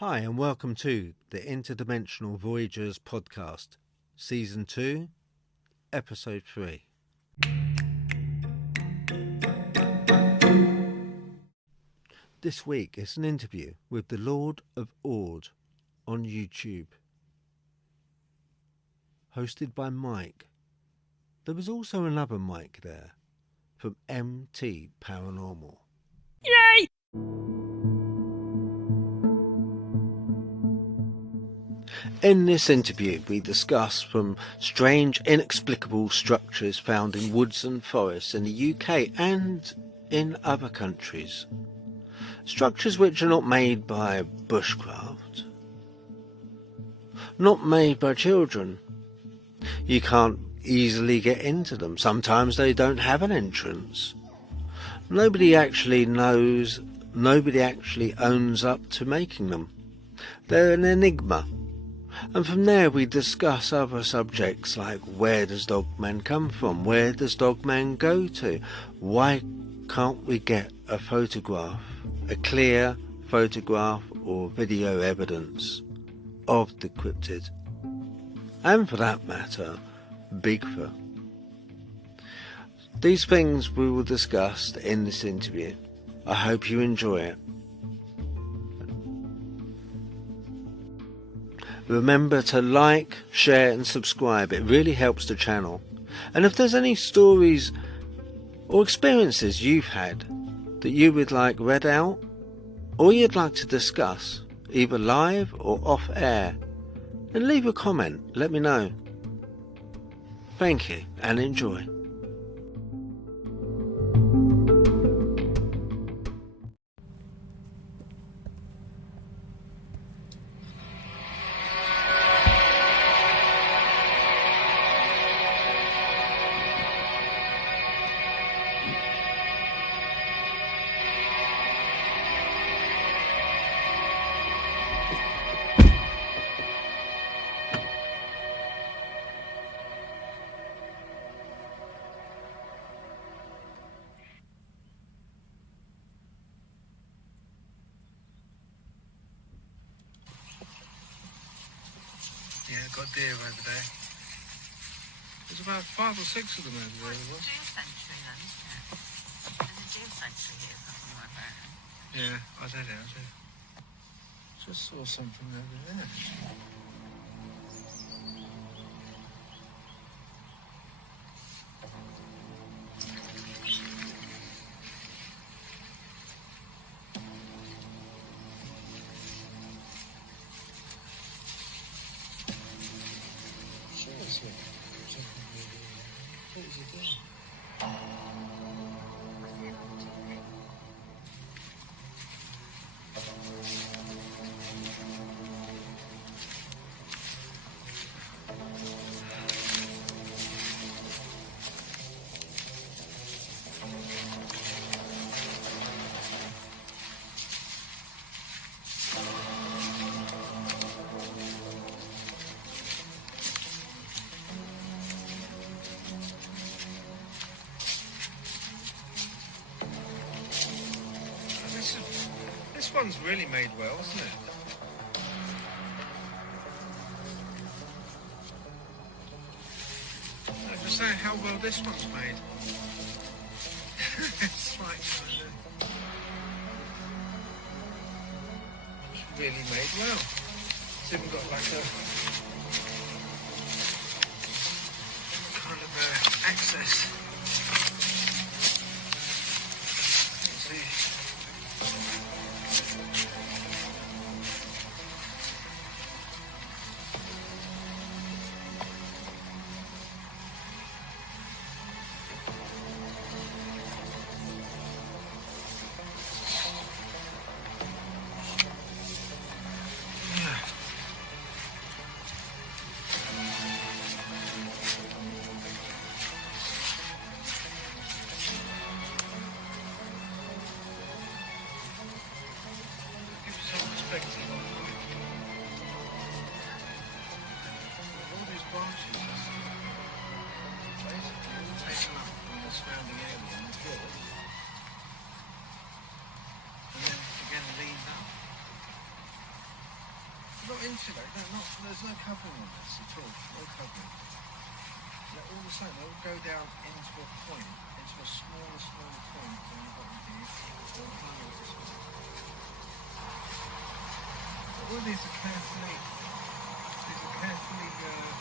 Hi and welcome to the Interdimensional Voyagers podcast, Season 2, Episode 3. This week it's an interview with the Lord of O.R.D on YouTube, hosted by Mike. There was also another Mike there from MT Paranormal. Yay! In this interview we discuss from strange inexplicable structures found in woods and forests in the UK and in other countries. Structures which are not made by Bushcraft, not made by children. You can't easily get into them. Sometimes they don't have an entrance. Nobody actually knows, nobody actually owns up to making them. They're an enigma. And from there we discuss other subjects like where does Dogman come from? Where does Dogman go to? Why can't we get a photograph, a clear photograph or video evidence of the cryptid? And for that matter, Bigfoot. These things we will discuss in this interview. I hope you enjoy it. Remember to like, share and subscribe. It really helps the channel. And if there's any stories or experiences you've had that you would like read out or you'd like to discuss, either live or off air, then leave a comment. Let me know. Thank you and enjoy. Yeah, got deer over there. There's about 5 or 6 of them over there. Well, it's a deer sanctuary then, isn't it? There's a deer sanctuary here somewhere about. Yeah, I did it. Just saw something over there. Seriously, what was he doing? This one's really made well, isn't it? I'm just saying how well this one's made. It's like it's really made well. It's even got like a kind of access. Let's see. not insulate. There's no covering on this at all. No covering. They're all the same. They all go down into a point, into a smaller point on the bottom here. All these are carefully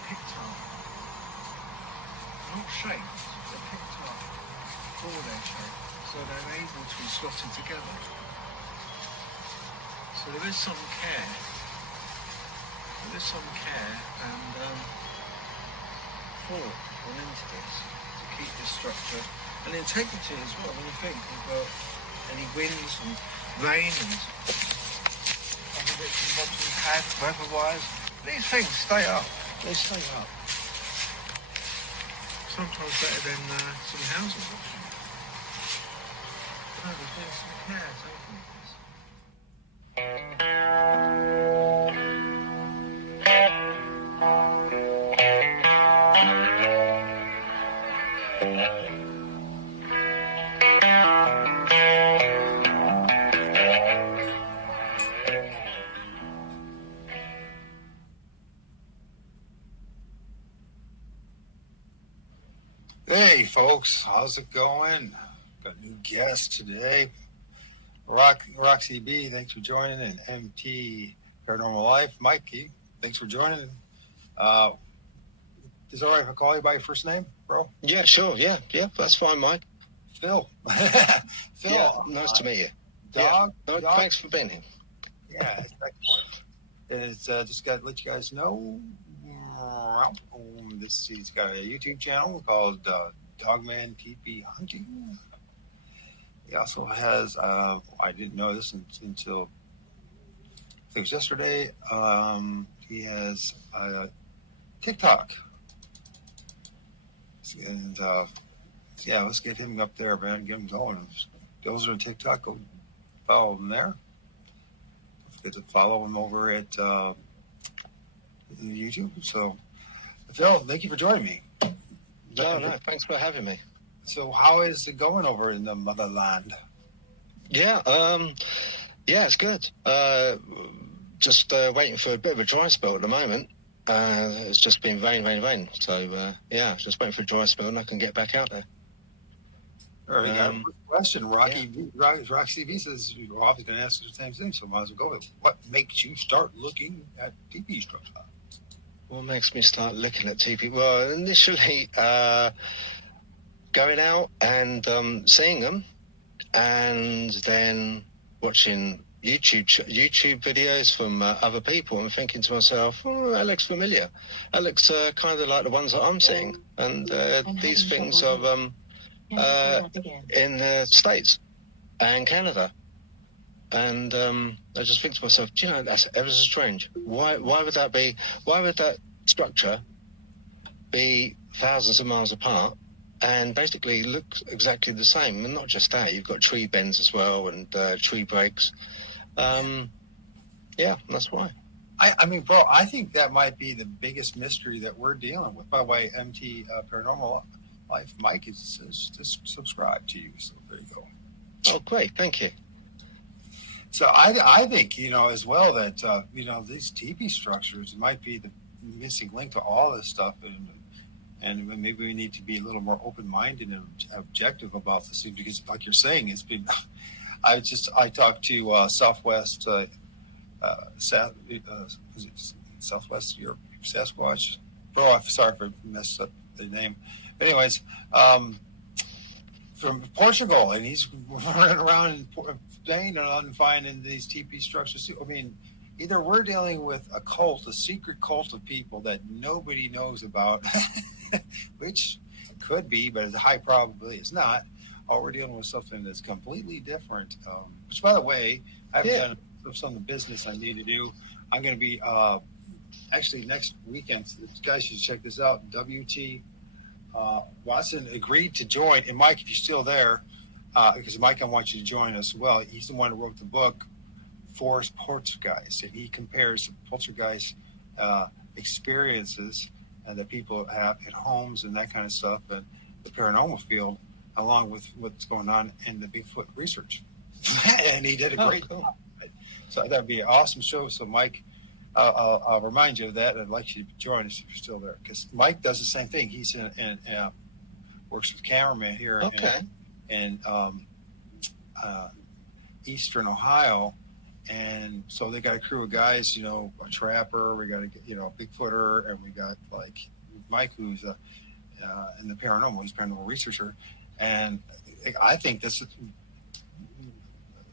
picked up. Not shaped, they're picked up for their shape, so they're able to be slotted together. So there is some care. And thought gone into this to keep this structure and the integrity as well. When you think about any winds and rain and other bits and bobs we've had weather-wise, these things stay up. They stay up. Sometimes better than some houses. No, there's been some care taken with this. Hey folks, how's it going? Got a new guest today. Roxy B, thanks for joining, and MT Paranormal Life. Mikey, thanks for joining. Is it all right if I call you by your first name, bro? Yeah, sure. Yeah, that's fine, Mike. Phil. Phil. Yeah, nice to meet you. Dog. Thanks for being here. Yeah, it's excellent. And it's just got to let you guys know. He's got a YouTube channel called Dogman Teepee Hunting. He also has, I didn't know this until I think it was yesterday. He has TikTok. And yeah, let's get him up there, man. Get him going. Those are on TikTok. Go follow him there. Don't forget to follow him over at YouTube. So, Phil, thank you for joining me. No, thanks for having me. So, how is it going over in the motherland? Yeah, it's good. Just waiting for a bit of a dry spell at the moment. It's just been rain. So, just waiting for a dry spell and I can get back out there. All right, got a question. Roxy V says, you're obviously going to ask the same thing, so might as well go with it. What makes you start looking at TP structure? What makes me start looking at TP? Well, initially, going out and seeing them, and then watching YouTube videos from other people and thinking to myself, oh, that looks familiar. That looks kind of like the ones that I'm seeing. And these things are in the States and Canada. And I just think to myself, do you know, that's ever so strange. Why would that structure be thousands of miles apart and basically look exactly the same? And not just that, you've got tree bends as well and tree breaks. That's why. I mean, bro, I think that might be the biggest mystery that we're dealing with. By the way, MT Paranormal Life, Mike is subscribed to you, so there you go. Oh, great, thank you. So I think, as well that, these teepee structures might be the missing link to all this stuff. And maybe we need to be a little more open-minded and objective about this, because like you're saying, it's been, I talked to Southwest, Southwest Europe, Sasquatch. Bro, I'm sorry for messed up the name. But anyways, from Portugal, and he's running around and finding these teepee structures. I mean, either we're dealing with a secret cult of people that nobody knows about, which could be, but it's a high probability it's not, or we're dealing with something that's completely different. Which, by the way, I've done some of the business I need to do. I'm going to be, actually next weekend, you guys should check this out, WT Watson agreed to join, and Mike, if you're still there, because Mike, I want you to join us as well. He's the one who wrote the book, Forest Poltergeist, and he compares the poltergeist experiences that people have at homes and that kind of stuff, and the paranormal field, along with what's going on in the Bigfoot research. And he did a great job. So that'd be an awesome show. So Mike, I'll remind you of that. I'd like you to join us if you're still there, because Mike does the same thing. He's in works with cameraman here in Eastern Ohio, and so they got a crew of guys. A trapper. We got a Bigfooter, and we got like Mike, who's in the paranormal. He's a paranormal researcher, and I think this is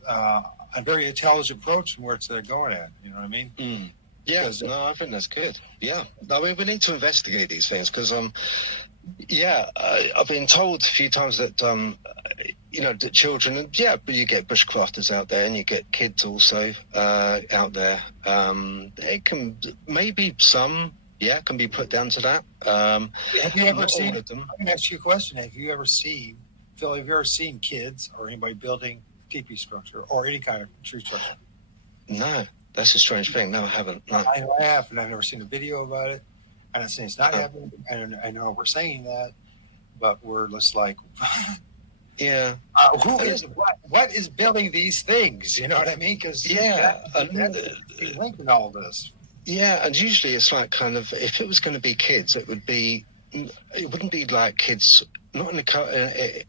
a very intelligent approach from where they're going at. You know what I mean? Mm. Yeah, no, I think that's good. Yeah, I mean, we need to investigate these things because, I've been told a few times that, that children, but you get bushcrafters out there and you get kids also out there. It can, maybe some, can be put down to that. Have you ever seen, let me ask you a question. Have you ever seen kids or anybody building teepee structure or any kind of tree structure? No. That's a strange thing. No, I haven't. No. I have, and I've never seen a video about it. And I'm saying it's not happening. And I know we're saying that, but we're just like, what is building these things? You know what I mean? Because linking all this. Yeah, and usually it's like kind of, if it was going to be kids, it wouldn't be like kids. Not in the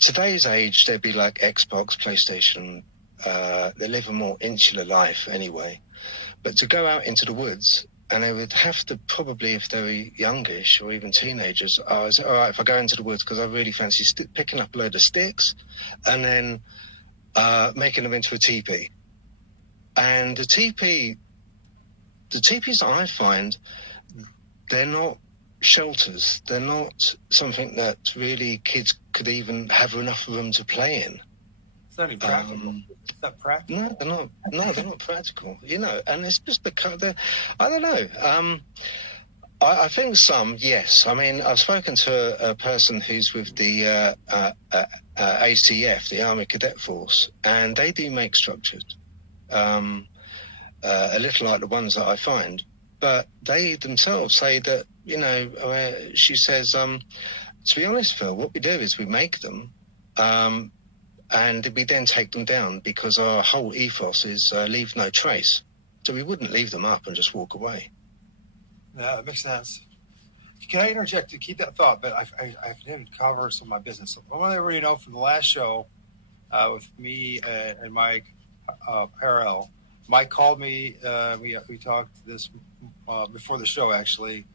today's age, they'd be like Xbox, PlayStation. They live a more insular life anyway. But to go out into the woods, and they would have to probably, if they were youngish or even teenagers, is it all right if I go into the woods because I really fancy picking up a load of sticks and then making them into a teepee. And the teepees that I find, they're not shelters. They're not something that really kids could even have enough room to play in. It's not even practical. It's not practical. No, they're not. No, they're not practical. And it's just I don't know. I think some, yes. I mean, I've spoken to a person who's with the ACF, the Army Cadet Force, and they do make structures, a little like the ones that I find. But they themselves say that, she says, to be honest, Phil, what we do is we make them, and we then take them down because our whole ethos is leave no trace. So we wouldn't leave them up and just walk away. Yeah, that makes sense. Can I interject to keep that thought? But I didn't cover some of my business. I want everybody to know from the last show with me and Mike Harrell. Mike called me. We talked this before the show, actually,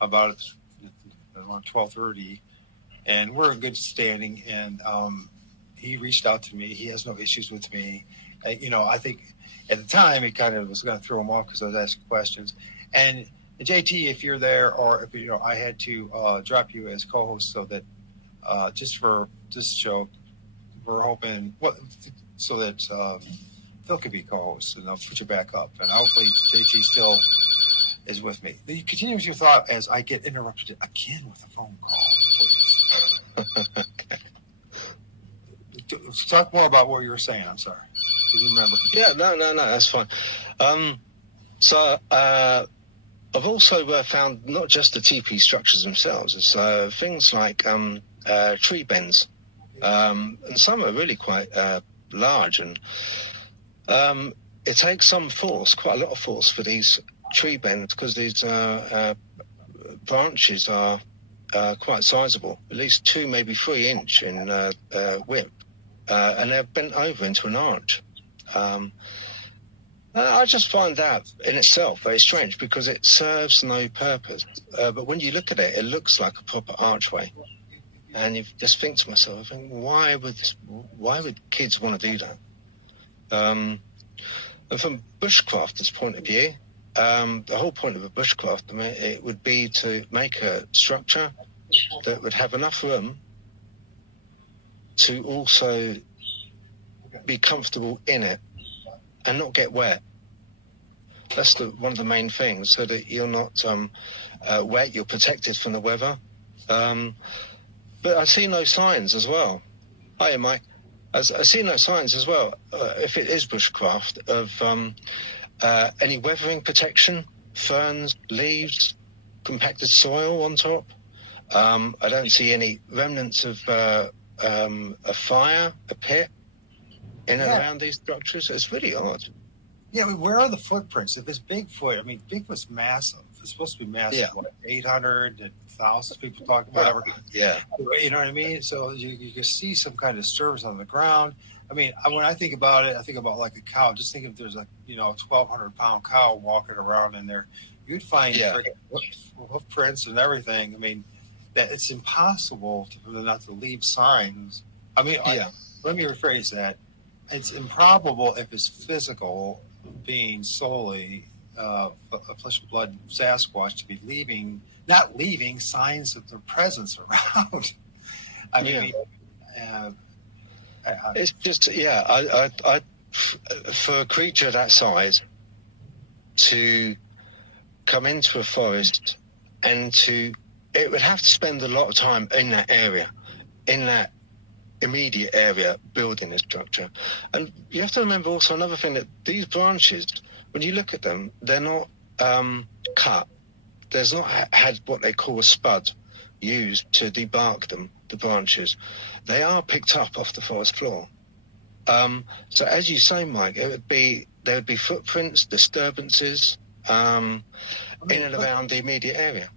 about it around 12:30, and we're in good standing. And he reached out to me. He has no issues with me. I think at the time it kind of was going to throw him off because I was asking questions. And JT, if you're there, or if I had to drop you as co-host so that just for this show, we're hoping so that Phil could be co-host, and I'll put you back up. And hopefully JT still is with me. You continue with your thought as I get interrupted again with a phone call, please. Okay. Talk more about what you were saying. I'm sorry. Can you remember? Yeah, no, that's fine. So I've also found not just the teepee structures themselves, it's things like tree bends. And some are really quite large, and it takes some force, quite a lot of force for these tree bends, because these branches are quite sizable, at least 2, maybe 3 inch in width. And they're bent over into an arch. I just find that in itself very strange because it serves no purpose. But when you look at it, it looks like a proper archway. And you just think to myself, why would kids want to do that? And from bushcrafters' point of view, the whole point of a bushcraft, it would be to make a structure that would have enough room to also be comfortable in it and not get wet. That's one of the main things, so that you're not wet, you're protected from the weather. But I see no signs as well. Hiya, Mike. I see no signs as well, if it is bushcraft, of any weathering protection, ferns, leaves, compacted soil on top. I don't see any remnants of a fire, a pit, in and around these structures. It's really odd. Yeah, I mean, where are the footprints? If it's Bigfoot, I mean, Bigfoot's massive. It's supposed to be massive. Yeah. What, 800 and thousands of people talking, whatever. Yeah. You know what I mean? So you can see some kind of disturbance on the ground. I mean, when I think about it, I think about like a cow. Just think if there's a 1,200-pound cow walking around in there, you'd find hoof prints and everything. I mean, that it's impossible for them not to leave signs. I mean, let me rephrase that. It's improbable if it's physical, being solely a flesh and blood Sasquatch, to be not leaving signs of their presence around. I mean, it's just I for a creature that size to come into a forest and it would have to spend a lot of time in that area, in that immediate area, building a structure. And you have to remember also another thing, that these branches, when you look at them, they're not cut. There's not had what they call a spud used to debark them, the branches. They are picked up off the forest floor. So as you say, Mike, there would be footprints, disturbances in and around the immediate area.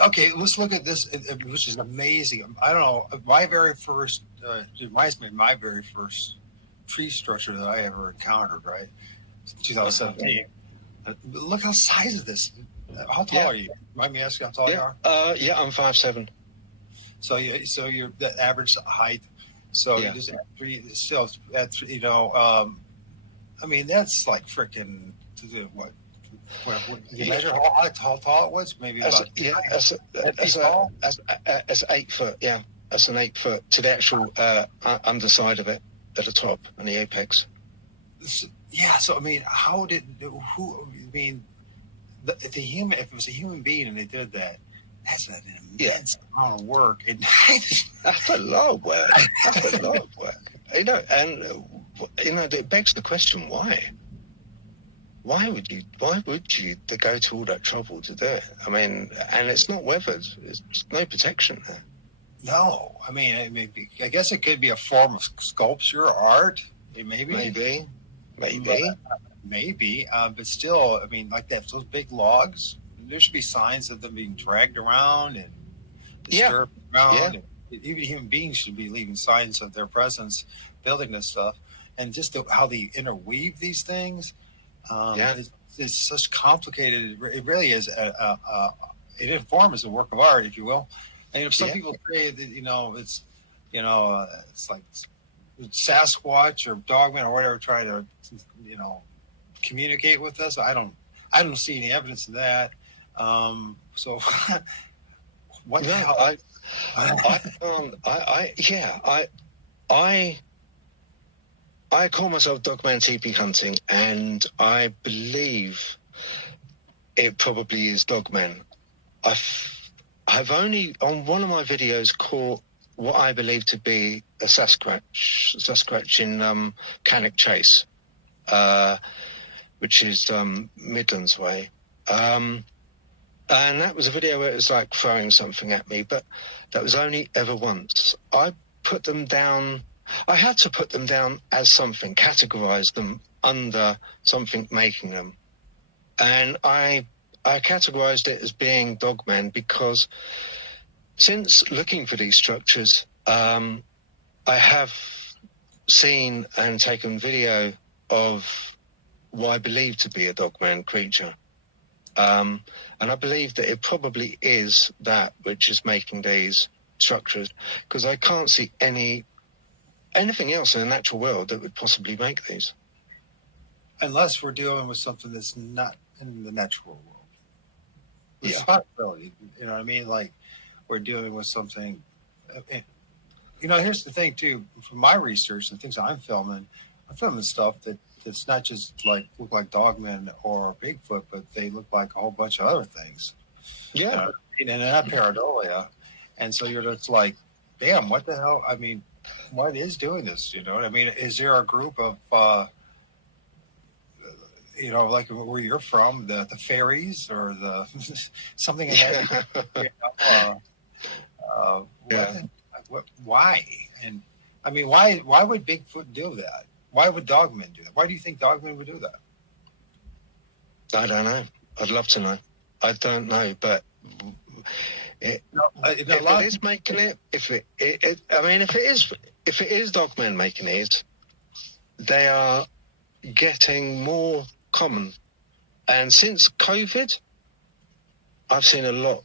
Okay, let's look at this, which is amazing. I don't know, my very first, it reminds me of my very first tree structure that I ever encountered, right? 2017. Look how size of this. How tall are you? Mind me asking how tall you are? I'm 5'7". So you're the average height. So you just I mean, that's like freaking, what you measure how tall it was? Maybe as 8 foot. Yeah, that's an 8 foot to the actual underside of it at the top and the apex. Yeah. So I mean, if it was a human being and they did that, that's an immense amount of work. That's a lot of work. It begs the question, why? Why would you go to all that trouble to do it? I mean, and it's not weathered. There's no protection there. No, I mean, I guess it could be a form of sculpture, art, maybe. But still, I mean, like those big logs, there should be signs of them being dragged around and disturbed around. Yeah. And even human beings should be leaving signs of their presence, building this stuff, and just how they interweave these things. It's such complicated. It really is. It informs a work of art, if you will. And if some people say that it's like Sasquatch or Dogman or whatever try to communicate with us, I don't see any evidence of that. So what the hell? I call myself Dogman Teepee Hunting, and I believe it probably is Dogman. I've only on one of my videos caught what I believe to be a Sasquatch in Cannock Chase, which is Midlands way. And that was a video where it was like throwing something at me, but that was only ever once. I had to put them down as something, categorize them under something making them. And I categorized it as being Dogman because since looking for these structures, I have seen and taken video of what I believe to be a Dogman creature. And I believe that it probably is that which is making these structures, because I can't see anything else in the natural world that would possibly make these. Unless we're dealing with something that's not in the natural world. It's a possibility. You know what I mean? Like, we're dealing with something. Here's the thing, too. From my research and things I'm filming stuff that's not just look like Dogman or Bigfoot, but they look like a whole bunch of other things. Yeah. And they're not pareidolia. And so you're just like, damn, what the hell? I mean, what is doing this? You know what I mean? Is there a group of, like where you're from, the fairies or the something in that? Why? And I mean, why would Bigfoot do that? Why would Dogman do that? Why do you think Dogman would do that? I don't know. I'd love to know. I don't know, but if it is making it, if it is Dogman making it, they are getting more common. And since COVID, I've seen a lot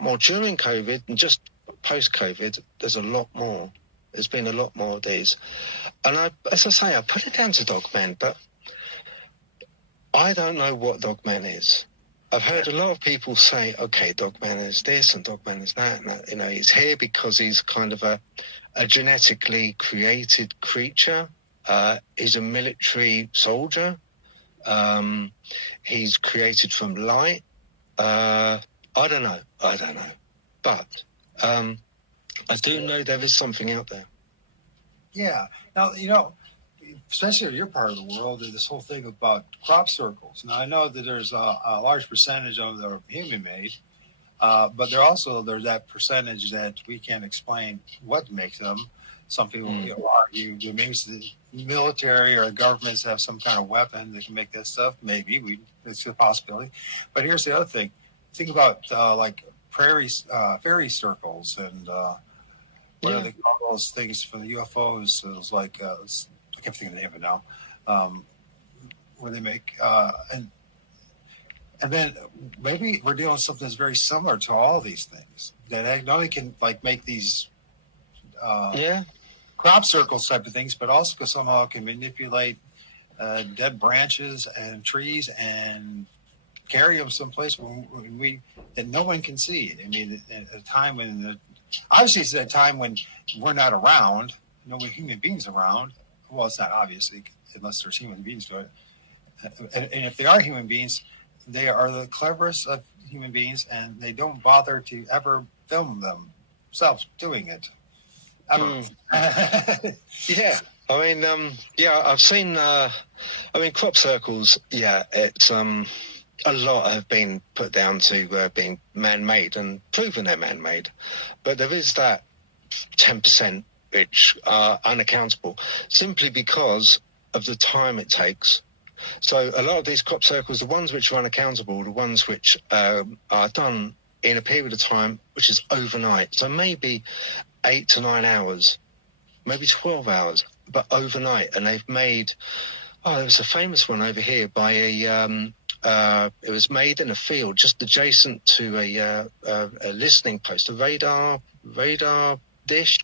more during COVID and just post-COVID. There's a lot more. There's been a lot more of these. And as I say, I put it down to Dogman, but I don't know what Dogman is. I've heard a lot of people say, okay, Dogman is this and Dogman is that. And that, he's here because he's kind of a genetically created creature. He's a military soldier. He's created from light. I don't know. But I do know there is something out there. Yeah. Now, especially in your part of the world, there's this whole thing about crop circles. Now, I know that there's a large percentage of them that are human-made, but there's that percentage that we can't explain what makes them. Some people argue maybe it's the military or governments have some kind of weapon that can make that stuff. Maybe it's a possibility. But here's the other thing: think about like fairy circles and what do they call those things for the UFOs? It was like I can't think of the name of it now. Where they make and then maybe we're dealing with something that's very similar to all these things that not only can like make these crop circles type of things, but also somehow can manipulate dead branches and trees and carry them someplace that no one can see. I mean, at a time when obviously it's a time when we're not around, no human beings around. Well, it's not obviously unless there's human beings to it. And if they are human beings, they are the cleverest of human beings, and they don't bother to ever film themselves doing it. Yeah. I mean, I've seen, crop circles, it's, a lot have been put down to being man-made and proven they're man-made. But there is that 10% which are unaccountable simply because of the time it takes. So a lot of these crop circles, the ones which are unaccountable, the ones which are done in a period of time which is overnight. So maybe 8 to 9 hours, maybe 12 hours, but overnight. And they've made, there was a famous one over here by it was made in a field just adjacent to a listening post, a radar dish.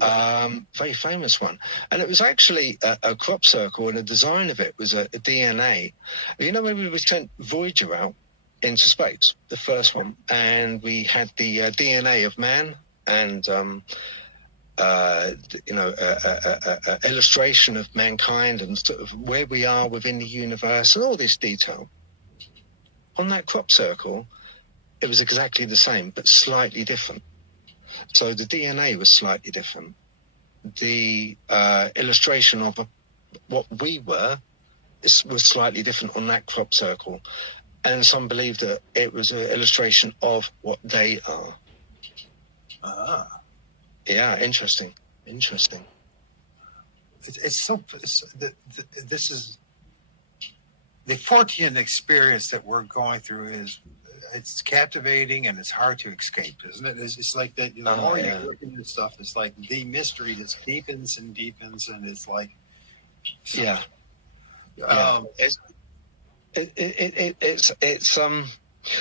Very famous one. And it was actually a crop circle, and the design of it was a DNA. When we sent Voyager out into space, the first one, and we had the DNA of man and illustration of mankind and sort of where we are within the universe and all this detail. On that crop circle, it was exactly the same, but slightly different. So the DNA was slightly different. The illustration of what we were was slightly different on that crop circle. And some believe that it was an illustration of what they are. Yeah, interesting. This is the Fortean experience that we're going through it's captivating and it's hard to escape, isn't it? It's like that. The more you look into this stuff, it's like the mystery just deepens and deepens, and it's like, it's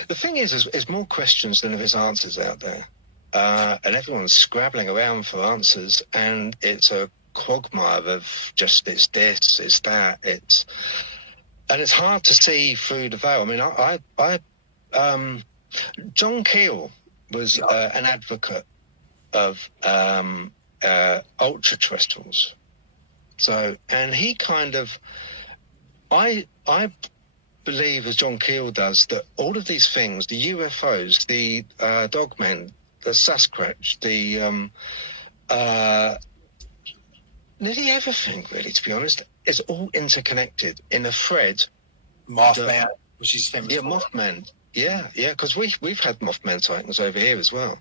the thing is more questions than there is answers out there, and everyone's scrabbling around for answers, and it's a quagmire of just it's this, it's that, and it's hard to see through the veil. I mean, John Keel was an advocate of ultra-terrestrials. So, and he kind of, I believe, as John Keel does, that all of these things, the UFOs, the Dogmen, the Sasquatch, the nearly everything, really, to be honest, is all interconnected in a thread. Mothman, which is famous. Yeah, Mothman. Yeah, because we've had Mothman sightings over here as well,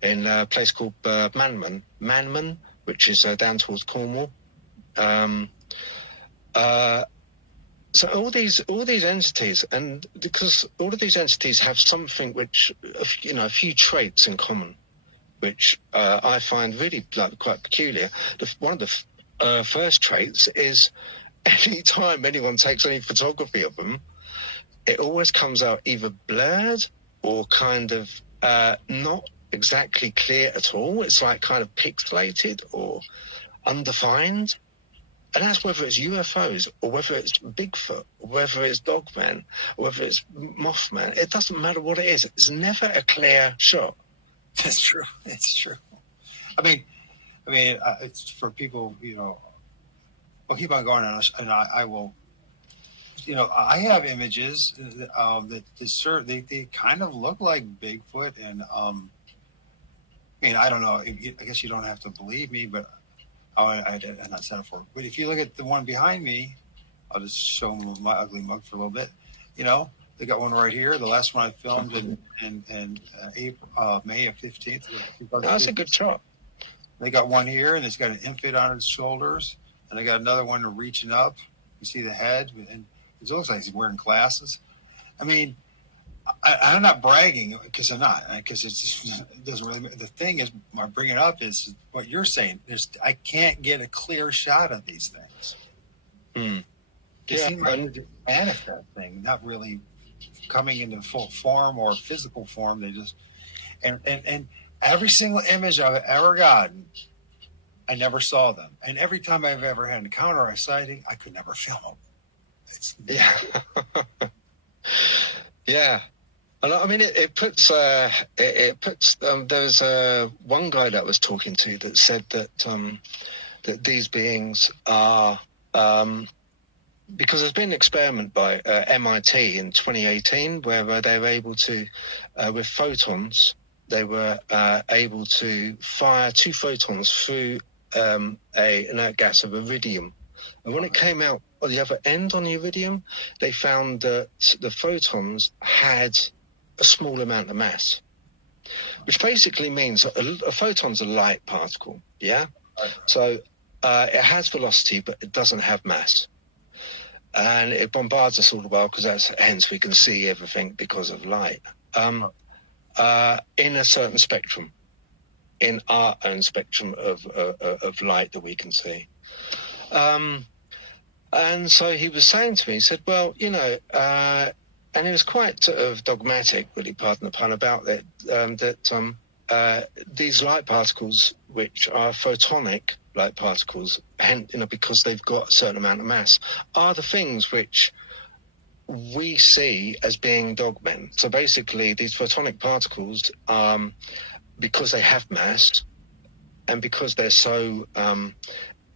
in a place called Manman, which is down towards Cornwall. So all these entities, and because all of these entities have something which, a few traits in common, which I find really quite peculiar. One of the first traits is any time anyone takes any photography of them, it always comes out either blurred or kind of not exactly clear at all. It's like kind of pixelated or undefined. And that's whether it's UFOs or whether it's Bigfoot or whether it's Dogman or whether it's Mothman. It doesn't matter what it is. It's never a clear shot. That's true. It's true. I mean, it's for people, I'll keep on going on, and I will, I have images that they kind of look like Bigfoot, and I don't know. I guess you don't have to believe me, but I'm not set up for it. But if you look at the one behind me, I'll just show my ugly mug for a little bit. They got one right here. The last one I filmed in April, May of 15th. That's a good shot. They got one here, and it's got an infant on its shoulders, and they got another one reaching up. You see the head, and it looks like he's wearing glasses. I mean, I'm not bragging because I'm not, because it doesn't really matter. The thing is, I bring it up is what you're saying. I can't get a clear shot of these things. They seem like they're manifesting, not really coming into full form or physical form. They just and every single image I've ever gotten, I never saw them. And every time I've ever had an encounter or a sighting, I could never film them. Yeah. And I mean, it puts. There's one guy that I was talking to that said that these beings are because there's been an experiment by MIT in 2018 where they were able to, with photons, they were able to fire 2 photons through a inert gas of iridium. And when it came out on the other end on the iridium, they found that the photons had a small amount of mass, which basically means a photon's a light particle, yeah? So it has velocity, but it doesn't have mass. And it bombards us all the while because hence we can see everything because of light. In a certain spectrum, in our own spectrum of light that we can see. And so he was saying to me, he said, well, and he was quite sort of dogmatic, really, pardon the pun, about it, that these light particles, which are photonic light particles, because they've got a certain amount of mass, are the things which we see as being dogmen. So basically, these photonic particles, because they have mass, and because they're so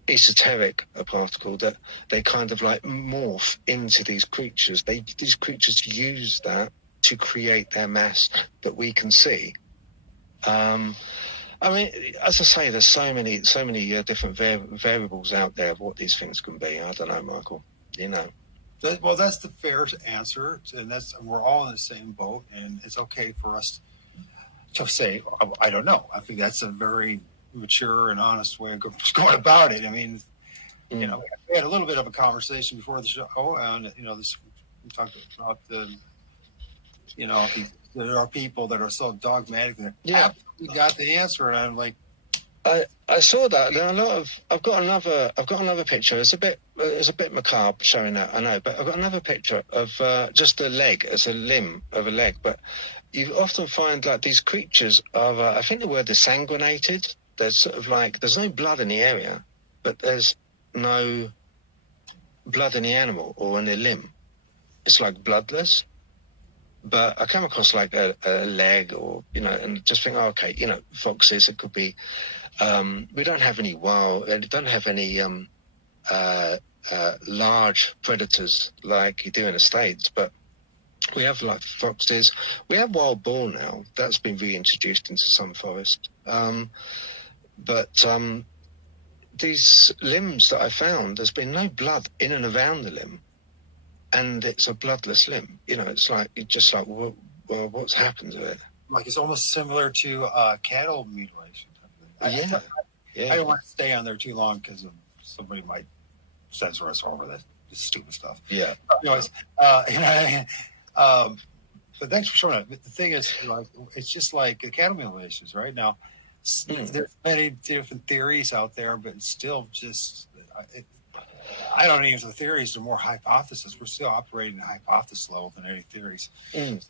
esoteric a particle, that they kind of like morph into these creatures. These creatures use that to create their mass that we can see. I mean, as I say, there's so many different variables out there of what these things can be. I don't know, Michael. Well, that's the fair answer, and we're all in the same boat, and it's okay for us to say, I don't know. I think that's a very mature and honest way of going about it. I mean, we had a little bit of a conversation before the show, and we talked about there are people that are so dogmatic that absolutely got the answer, and I'm like, I saw that. There are I've got another picture. It's a bit macabre showing that, I know, but I've got another picture of just a leg as a limb of a leg. But you often find like these creatures are, I think the word is sanguinated. There's sort of like, there's no blood in the area, but there's no blood in the animal or in the limb. It's like bloodless. But I come across like a leg or, and just think, foxes, it could be, we don't have any large predators like you do in the States, but we have like foxes. We have wild boar now. That's been reintroduced into some forests. But these limbs that I found, there's been no blood in and around the limb. And it's a bloodless limb. It's like, well, what's happened to it? Like it's almost similar to cattle mutilation. Yeah. I don't want to stay on there too long because somebody might censor us over this stupid stuff. Yeah. Anyways, but thanks for showing it. But the thing is, like, it's just like academy relations right now. There's many different theories out there, but it's still just. I don't even use the theories; they're more hypotheses. We're still operating at hypothesis level than any theories. So,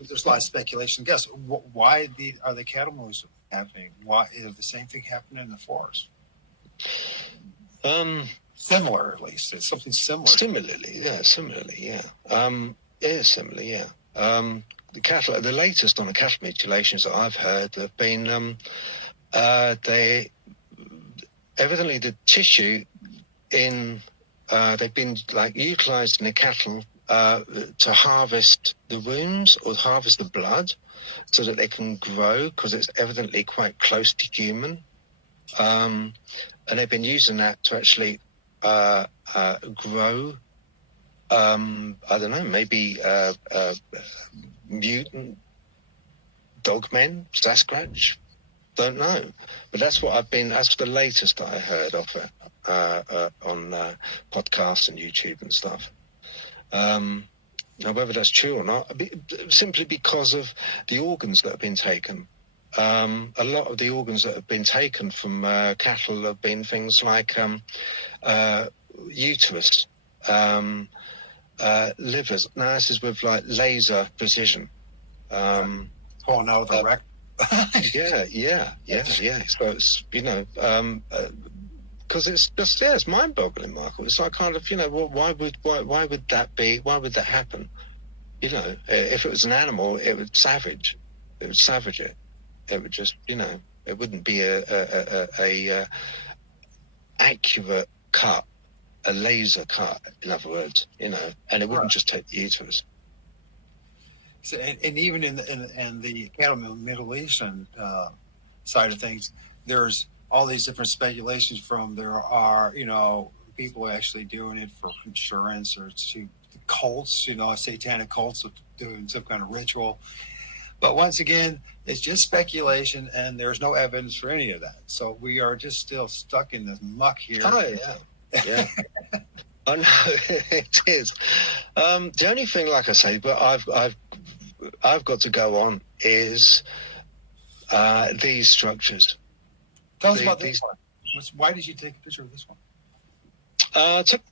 there's a lot of speculation. Guess why are the catamounts happening? Why is the same thing happening in the forest? Similar, at least. It's something similar. Similarly, yeah. It is similar, yeah. The latest on the cattle mutilations that I've heard have been, evidently the tissue they've been like utilised in the cattle to harvest the wounds or harvest the blood so that they can grow, because it's evidently quite close to human. And they've been using that to actually grow, I don't know, maybe mutant dogmen, Sasquatch, don't know. But that's the latest that I heard of it on podcasts and YouTube and stuff. Now, whether that's true or not, simply because of the organs that have been taken. A lot of the organs that have been taken from cattle have been things like uterus, livers. Now, this is with like laser precision. Pulling out of the wreck. Yeah. So it's, because it's just, it's mind-boggling, Michael. It's like kind of, why would that be? Why would that happen? If it was an animal, it would savage it. It would just, it wouldn't be a accurate cut, a laser cut, in other words, and it wouldn't just take the uterus. So, and even in the cattle Middle Eastern side of things, there's all these different speculations from there are, people actually doing it for insurance or to cults, satanic cults doing some kind of ritual. But once again, it's just speculation, and there's no evidence for any of that. So we are just still stuck in this muck here. Oh, yeah. I know it is. The only thing, like I say, but I've got to go on is these structures. Tell us about this one. Why did you take a picture of this one?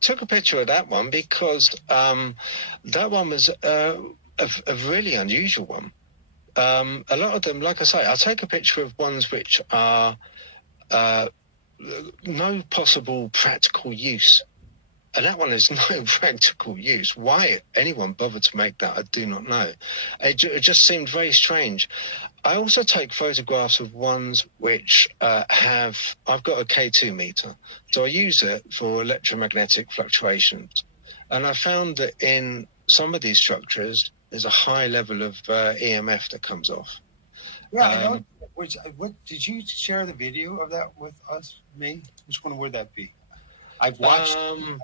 Took a picture of that one because that one was a really unusual one. A lot of them, like I say, I'll take a picture of ones which are no possible practical use. And that one is no practical use. Why anyone bothered to make that, I do not know. It just seemed very strange. I also take photographs of ones which I've got a K2 meter, so I use it for electromagnetic fluctuations. And I found that in some of these structures, there's a high level of EMF that comes off. Yeah, I know. What did you share the video of that with us? Me? Which one would that be? I've watched. I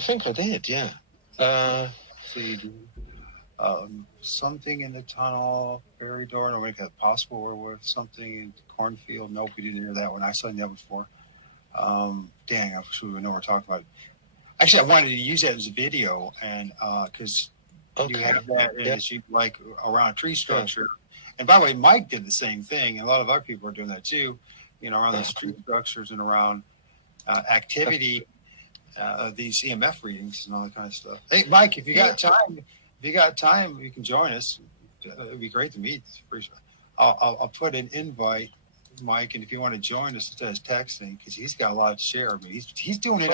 think I did. Yeah. Something in the tunnel, ferry door. No, make that possible. Or something in the cornfield. Nope, we didn't hear that one. I saw that before. Dang, I wish we would know what we're talking about. Actually, I wanted to use that as a video, and because you have that as you like around a tree structure. Yeah. And by the way, Mike did the same thing, and a lot of other people are doing that too. Around those tree structures and around activity, these EMF readings and all that kind of stuff. Hey, Mike, if you got time, you can join us. It'd be great to meet. I'll put an invite, Mike, and if you want to join us instead of texting, because he's got a lot to share. I mean, he's doing it.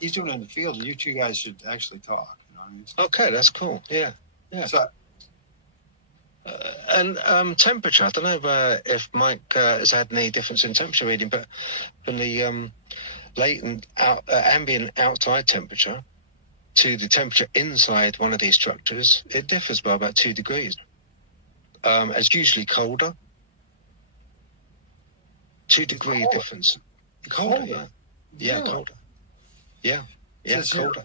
He's doing it in the field, and you two guys should actually talk. You know what I mean? Okay, that's cool. Yeah. So, and temperature. I don't know if Mike has had any difference in temperature reading, but from the latent ambient outside temperature to the temperature inside one of these structures, it differs by about 2 degrees. It's usually colder. 2 degree difference. Colder. Yeah, colder. Yeah, colder.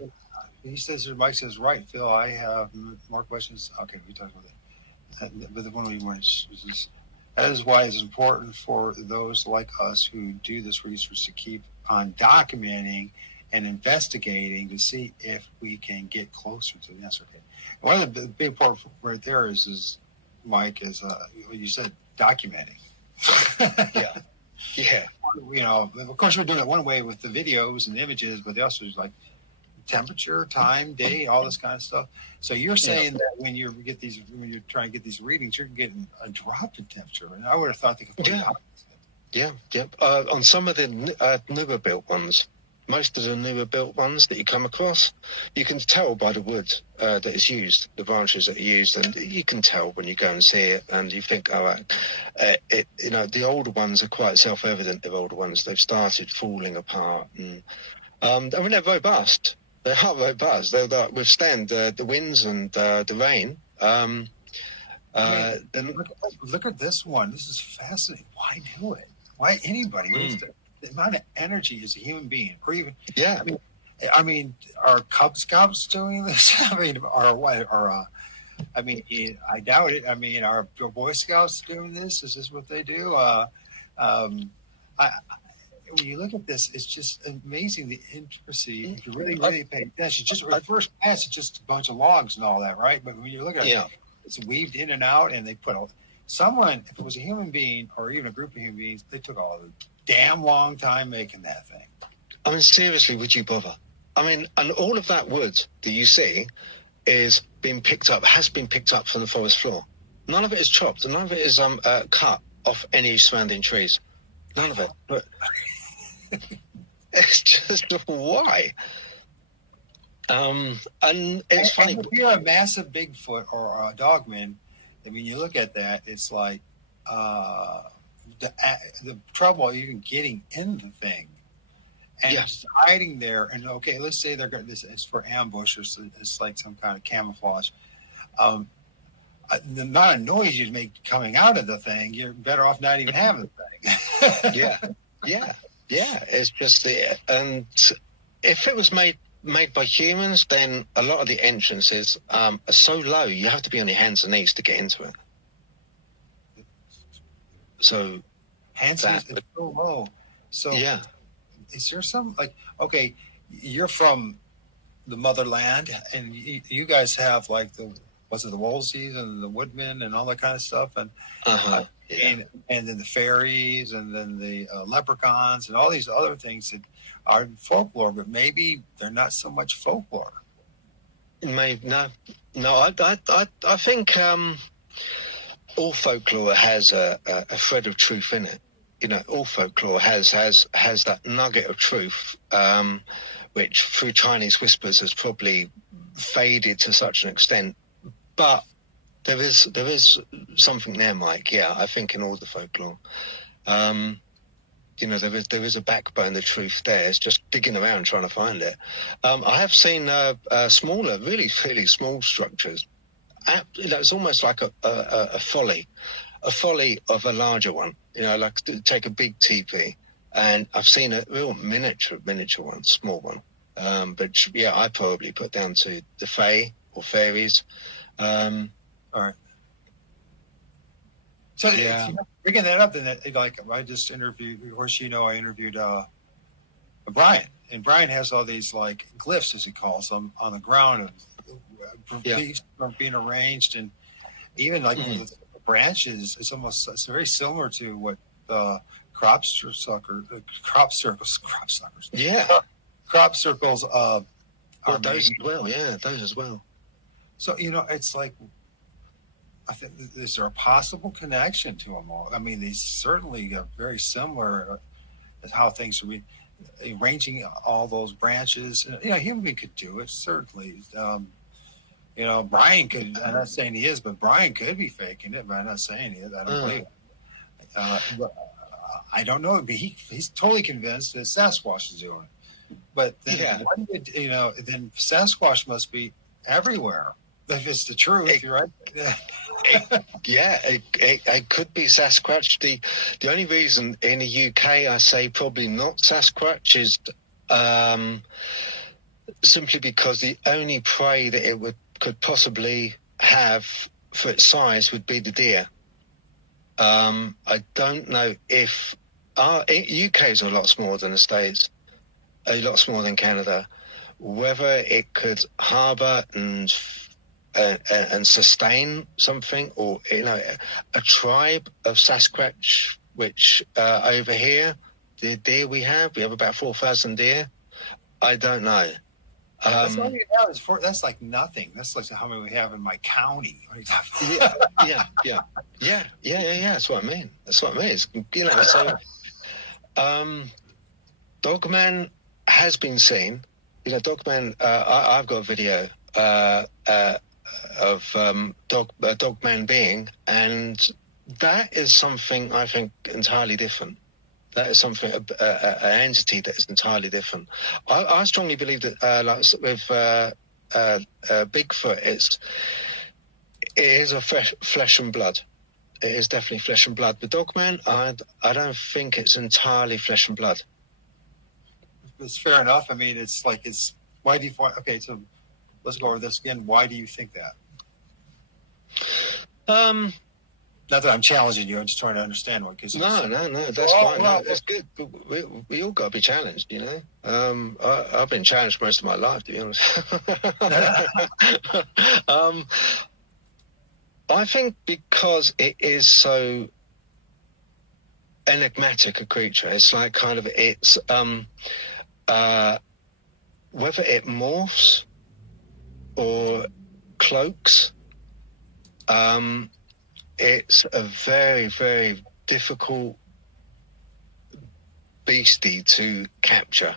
He says, Mike says, right, Phil, I have more questions. Okay, we talked about that. But the one we want is that is why it's important for those like us who do this research to keep on documenting and investigating to see if we can get closer to the answer. One of the big part right there is Mike, is you said documenting. Yeah. Yeah. You know, of course, we're doing it one way with the videos and images, but also is like temperature, time, day, all this kind of stuff. So you're saying that when you're trying to get these readings, you're getting a drop in temperature, and I would have thought the complete opposite. Yeah. On some of the newer built ones, most of the newer built ones that you come across, you can tell by the wood that is used, the branches that are used, and you can tell when you go and see it, and you think, the older ones are quite self-evident. The older ones, they've started falling apart, and I mean, they're robust. They are robust. They'll withstand the winds and the rain. Look at this one. This is fascinating. Why do it? Why anybody? The amount of energy as a human being, or even I mean, are Cub Scouts doing this? I mean, or what? Or I doubt it. I mean, are Boy Scouts doing this? Is this what they do? When you look at this, it's just amazing, the intricacy. If you really pay attention, just at first glance, it's just a bunch of logs and all that, right? But when you look at it, it's weaved in and out, and they put someone, if it was a human being or even a group of human beings, they took all the damn long time making that thing. I mean, seriously, would you bother? I mean, and all of that wood that you see has been picked up from the forest floor. None of it is chopped, and none of it is cut off any surrounding trees. None of it. But it's just why. And it's funny. If you're a massive Bigfoot or a Dogman, I mean, you look at that, it's like the trouble even getting in the thing and just hiding there. And okay, let's say they're going. It's for ambush, or it's like some kind of camouflage. The amount of noise you'd make coming out of the thing, you're better off not even having the thing. Yeah. It's just and if it was made by humans, then a lot of the entrances are so low, you have to be on your hands and knees to get into it. So hands and knees, it's so low. So is there some okay, you're from the motherland, and you guys have like the Wolseys and the Woodmen and all that kind of stuff, and and then the fairies, and then the leprechauns, and all these other things that are folklore, but maybe they're not so much folklore. Maybe no. I think all folklore has a thread of truth in it. You know, all folklore has that nugget of truth, which through Chinese whispers has probably faded to such an extent. But there is something there, Mike. Yeah, I think in all the folklore, there is a backbone of truth there. It's just digging around trying to find it. I have seen smaller, really, really small structures. It's almost like a folly of a larger one. You know, like take a big teepee, and I've seen a real miniature one, small one. But yeah, I probably put down to the fae or fairies. All right. So bringing that up, then I just interviewed. Of course, I interviewed Brian, and Brian has all these like glyphs, as he calls them, on the ground, being arranged, and even like the branches. It's very similar to what crop circles. Yeah, crop circles. Those as well. Yeah, those as well. So it's like, I think, is there a possible connection to them all? I mean, they certainly are very similar as how things are arranging all those branches. Human could do it, certainly. Brian could. I'm not saying he is, but Brian could be faking it. But I'm not saying he is. I don't believe it. But I don't know. But he's totally convinced that Sasquatch is doing it. But then, then Sasquatch must be everywhere. If it's the truth, you're right. It could be Sasquatch. The only reason in the UK I say probably not Sasquatch is simply because the only prey that it could possibly have for its size would be the deer. I don't know if UK is a lot smaller than the States. a lot smaller than Canada. Whether it could harbour and sustain something, or a tribe of Sasquatch, which over here, the deer we have about 4,000 deer. I don't know. That's all you have that's like nothing. That's like how many we have in my county. What are you talking about? Yeah. That's what I mean. It's, so Dogman has been seen. Dogman. I've got a video of Dogman being, and that is something I think entirely different. That is something, an entity that is entirely different. I strongly believe that, with Bigfoot, it is a flesh and blood. It is definitely flesh and blood. The Dogman, I don't think it's entirely flesh and blood. It's fair enough. I mean, why do you find, okay, so let's go over this again. Why do you think that? Not that I'm challenging you. I'm just trying to understand what. No. That's fine. That's good. We all got to be challenged, I've been challenged most of my life, to be honest. I think because it is so enigmatic a creature, it's like whether it morphs or cloaks. It's a very, very difficult beastie to capture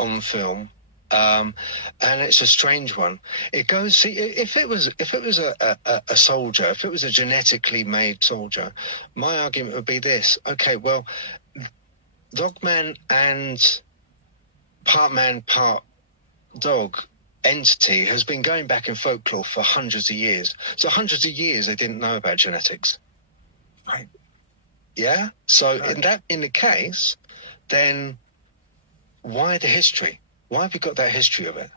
on film, and it's a strange one. It goes. See, if it was a soldier, if it was a genetically made soldier, my argument would be this: okay, well, Dogman and part man, part dog entity has been going back in folklore for hundreds of years. So hundreds of years they didn't know about genetics. Right. Yeah? So in the case, then why the history? Why have we got that history of it?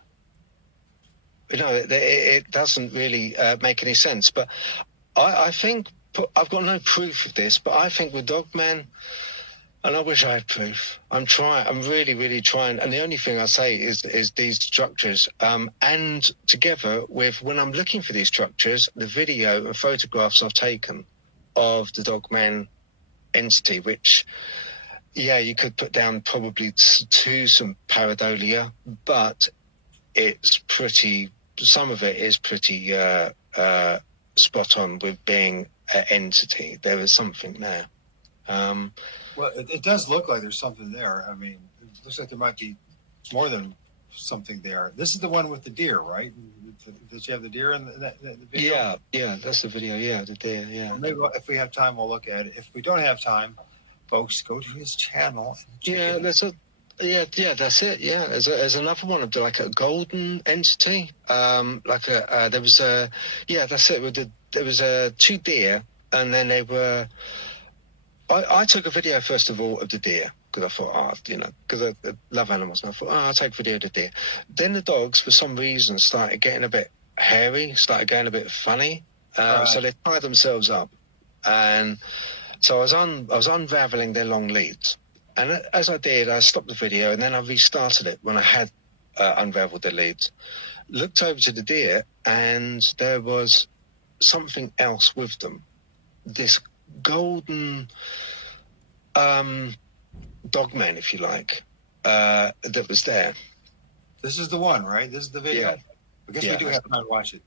It doesn't really make any sense. But I think, I've got no proof of this, but I think with Dogman, and I wish I had proof. I'm really, really trying. And the only thing I say is these structures. And together with, when I'm looking for these structures, the video and photographs I've taken of the Dogman entity, which, you could put down probably to some pareidolia, but it's pretty, some of it is pretty spot on with being an entity. There is something there. Well, it does look like there's something there. I mean, it looks like there might be more than something there. This is the one with the deer, right? Does you have the deer in the video? Yeah, that's the video. Yeah, the deer. Yeah. Well, maybe if we have time, we'll look at it. If we don't have time, folks, go to his channel. And that's it. That's it. Yeah, there's another one of like a golden entity. There was that's it. There was two deer, and then they were. I took a video, first of all, of the deer, because I thought, because I love animals, and I thought, I'll take a video of the deer. Then the dogs, for some reason, started getting a bit hairy, started going a bit funny, so they tied themselves up. And so I was unraveling their long leads. And as I did, I stopped the video, and then I restarted it when I had unraveled their leads. Looked over to the deer, and there was something else with them. This golden Dogman, if you like, that was there. This is the one, right? This is the video. Yeah. I guess we do have time to watch it.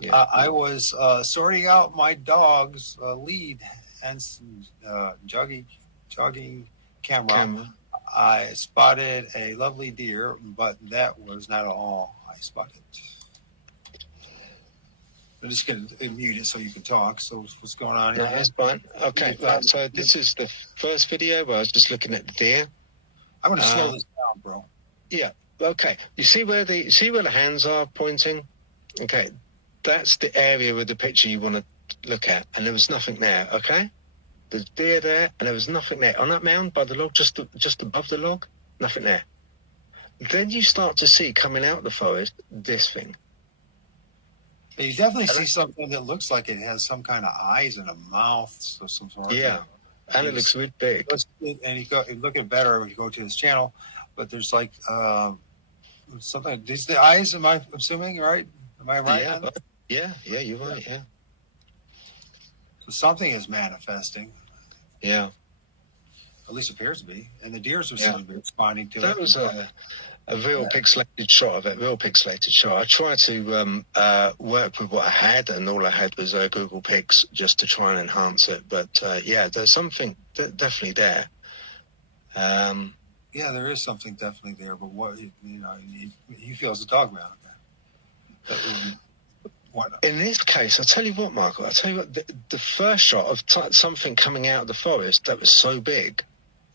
Yeah. I was sorting out my dog's lead and jogging camera. I spotted a lovely deer, but that was not all I spotted. I'm just going to mute it so you can talk. So what's going on here? No, that's fine. Okay, right. So this is the first video where I was just looking at the deer. I'm going to slow this down, bro. Yeah. Okay. You see where the hands are pointing? Okay. That's the area of the picture you want to look at, and there was nothing there. Okay. There's deer there, and there was nothing there on that mound by the log, just above the log. Nothing there. Then you start to see coming out of the forest this thing. You definitely see something that looks like it has some kind of eyes and a mouth, so some sort of and it looks really big. And you look at it better when you go to his channel. but there's like something. These the eyes. Am I assuming right? Am I right? On that? Yeah, you're right. Yeah. So something is manifesting. Yeah. At least appears to be, and the deers are seeming to be responding to it. That was a real pixelated shot of it. Real pixelated shot. I tried to work with what I had, and all I had was Google Pics just to try and enhance it. But there's something definitely there. Yeah, there is something definitely there, but what he feels a Dogman. In this case, I'll tell you what, Michael. I'll tell you what. The first shot of something coming out of the forest that was so big,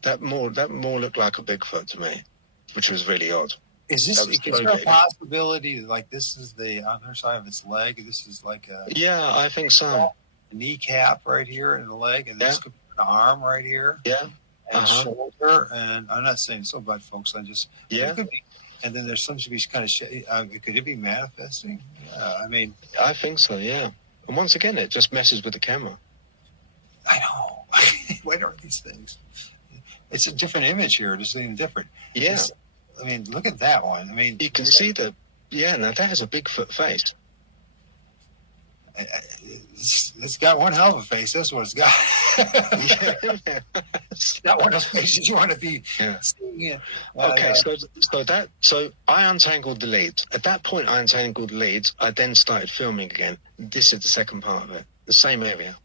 that more looked like a Bigfoot to me, which was really odd. Is there a possibility that like this is the underside of its leg? This is like a I think so. A kneecap right here in the leg, and this could be an arm right here. Yeah. And shoulder, and I'm not saying so bad, folks. I just it could be, and then there's some to be kind of could it be manifesting? I mean, I think so. Yeah, and once again, it just messes with the camera. I know. What are these things? It's a different image here. It's even different. Yeah. I mean, look at that one. I mean, you can see now that has a Bigfoot face. It's got one hell of a face. That's what it's got. It's not one of those faces you want to be seeing. So I untangled the leads. At that point, I untangled the leads. I then started filming again. This is the second part of it. The same area.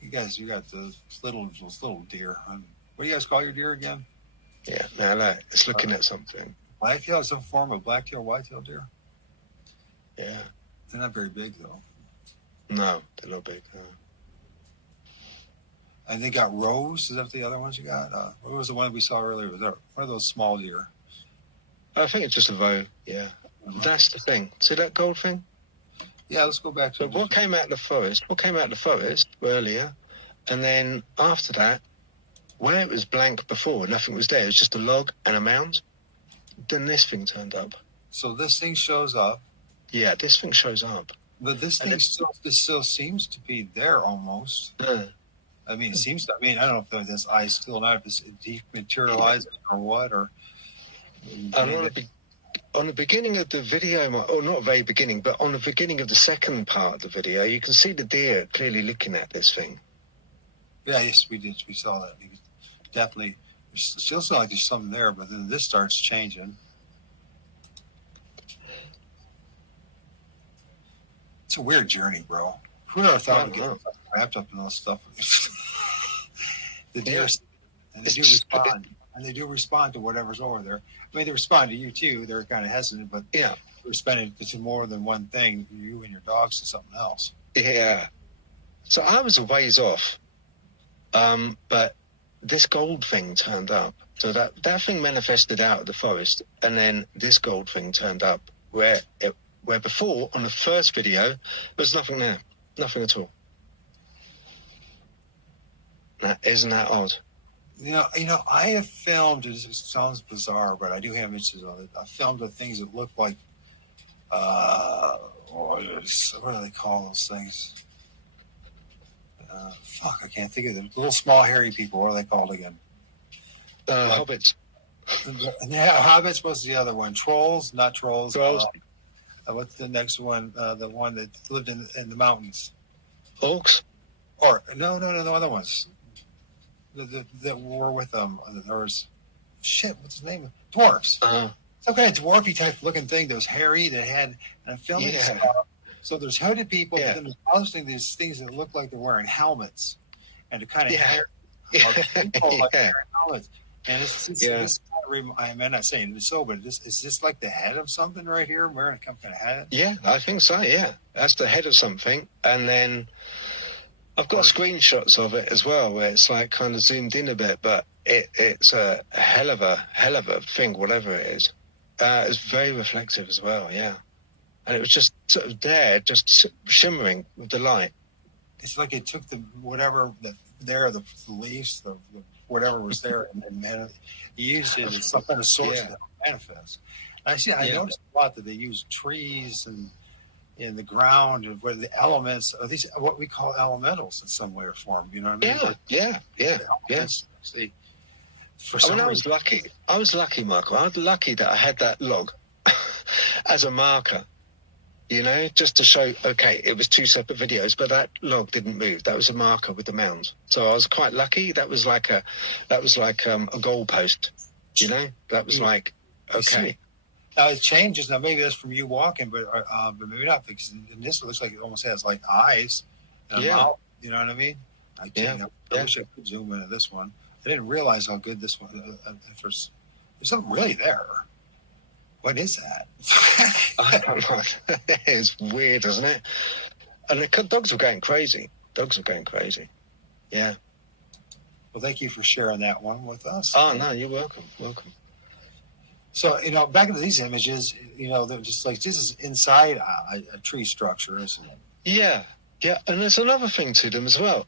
You got those little deer. What do you guys call your deer again? Yeah, now it's looking at something. Blacktail, some form of blacktail, whitetail deer. Yeah, they're not very big though. No, they're not big. No. And they got roes. Is that the other ones you got? What was the one we saw earlier? Was that one of those small deer? I think it's just a roe. Yeah, that's the thing. See that gold thing? Yeah, let's go back to. So what came out of the forest? What came out of the forest earlier, and then after that, where it was blank before, nothing was there. It was just a log and a mound. Then this thing turned up. So this thing shows up. Yeah, this thing shows up. But this thing still seems to be there almost. I mean, it seems to. I mean, I don't know if this ice still or not, if it's dematerializing or what, or. On the beginning of the video, or not very beginning, but on the beginning of the second part of the video, you can see the deer clearly looking at this thing. Yeah, yes, we did. We saw that. It was definitely. It still sounds like there's something there, but then this starts changing. It's a weird journey, bro. Who would have thought we'd get wrapped up in all this stuff? The deer, and they do respond. And they do respond to whatever's over there. I mean, they respond to you, too. They're kind of hesitant, but they're responding to more than one thing, you and your dogs, to something else. Yeah. So I was a ways off, but this gold thing turned up. So that thing manifested out of the forest, and then this gold thing turned up where before, on the first video, there was nothing there. Nothing at all. Now, isn't that odd? You know, I have filmed, it sounds bizarre, but I do have images of it. I filmed the things that look like, what do they call those things? I can't think of them. Little small hairy people, what are they called again? Hobbits. Yeah, hobbits was the other one. Trolls, not trolls. Trolls. What's the next one? The one that lived in the mountains. Orcs? Or, no, the other ones. That were with them. There was what's his name? Dwarfs. Some kind of dwarfy type looking thing that was hairy that had, and I'm filming this stuff. So there's hooded people, but then there's also these things that look like they're wearing helmets, and they're kind of hair, or people like wearing helmets. And this I'm not saying it's so, but is this like the head of something right here, wearing a kind of hat? Yeah, I think so. Yeah, that's the head of something, and then. I've got screenshots of it as well, where it's like kind of zoomed in a bit, but it's a hell of a thing, whatever it is. It's very reflective as well, yeah. And it was just sort of there, just shimmering with the light. It's like it took the leaves, the whatever was there, and used it as some kind of source to manifest. And I noticed a lot that they use trees and in the ground, and where the elements are these what we call elementals in some way or form. You know what I mean? Yeah. See, for I some mean, I reason, was lucky, Michael. I was lucky that I had that log as a marker, you know, just to show, okay, it was 2 separate videos, but that log didn't move. That was a marker with the mound. So I was quite lucky. That was like a goalpost, you know, that was like, okay. Now it changes. Now maybe that's from you walking, but maybe not, because in this it looks like it almost has like eyes and a mouth. You know what I mean? I wish I could zoom into this one. I didn't realize how good this one. There's something really there. What is that? I don't know. It's weird, isn't it? And the dogs were going crazy. Yeah. Well, thank you for sharing that one with us. Oh, no, you're welcome. So, back into these images, they're just like, this is inside a tree structure, isn't it? Yeah. And there's another thing to them as well.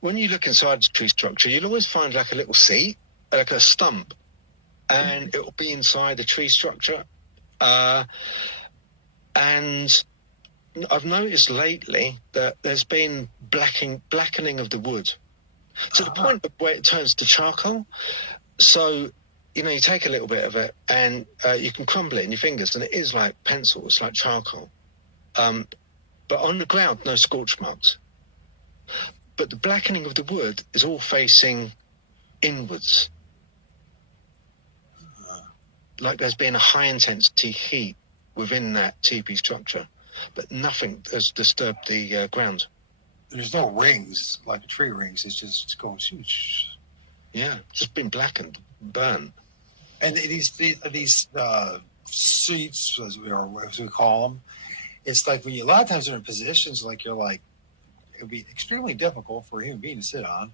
When you look inside the tree structure, you'll always find like a little seat, like a stump, and it will be inside the tree structure. And I've noticed lately that there's been blackening of the wood to the point where it turns to charcoal. So, you take a little bit of it and you can crumble it in your fingers, and it is like pencil. It's like charcoal. But on the ground, no scorch marks. But the blackening of the wood is all facing inwards. Like there's been a high-intensity heat within that teepee structure, but nothing has disturbed the ground. There's no rings, like tree rings. It's just going huge. Yeah, it's just been blackened, burnt. And these seats, as we call them, it's like a lot of times they're in positions like it would be extremely difficult for a human being to sit on.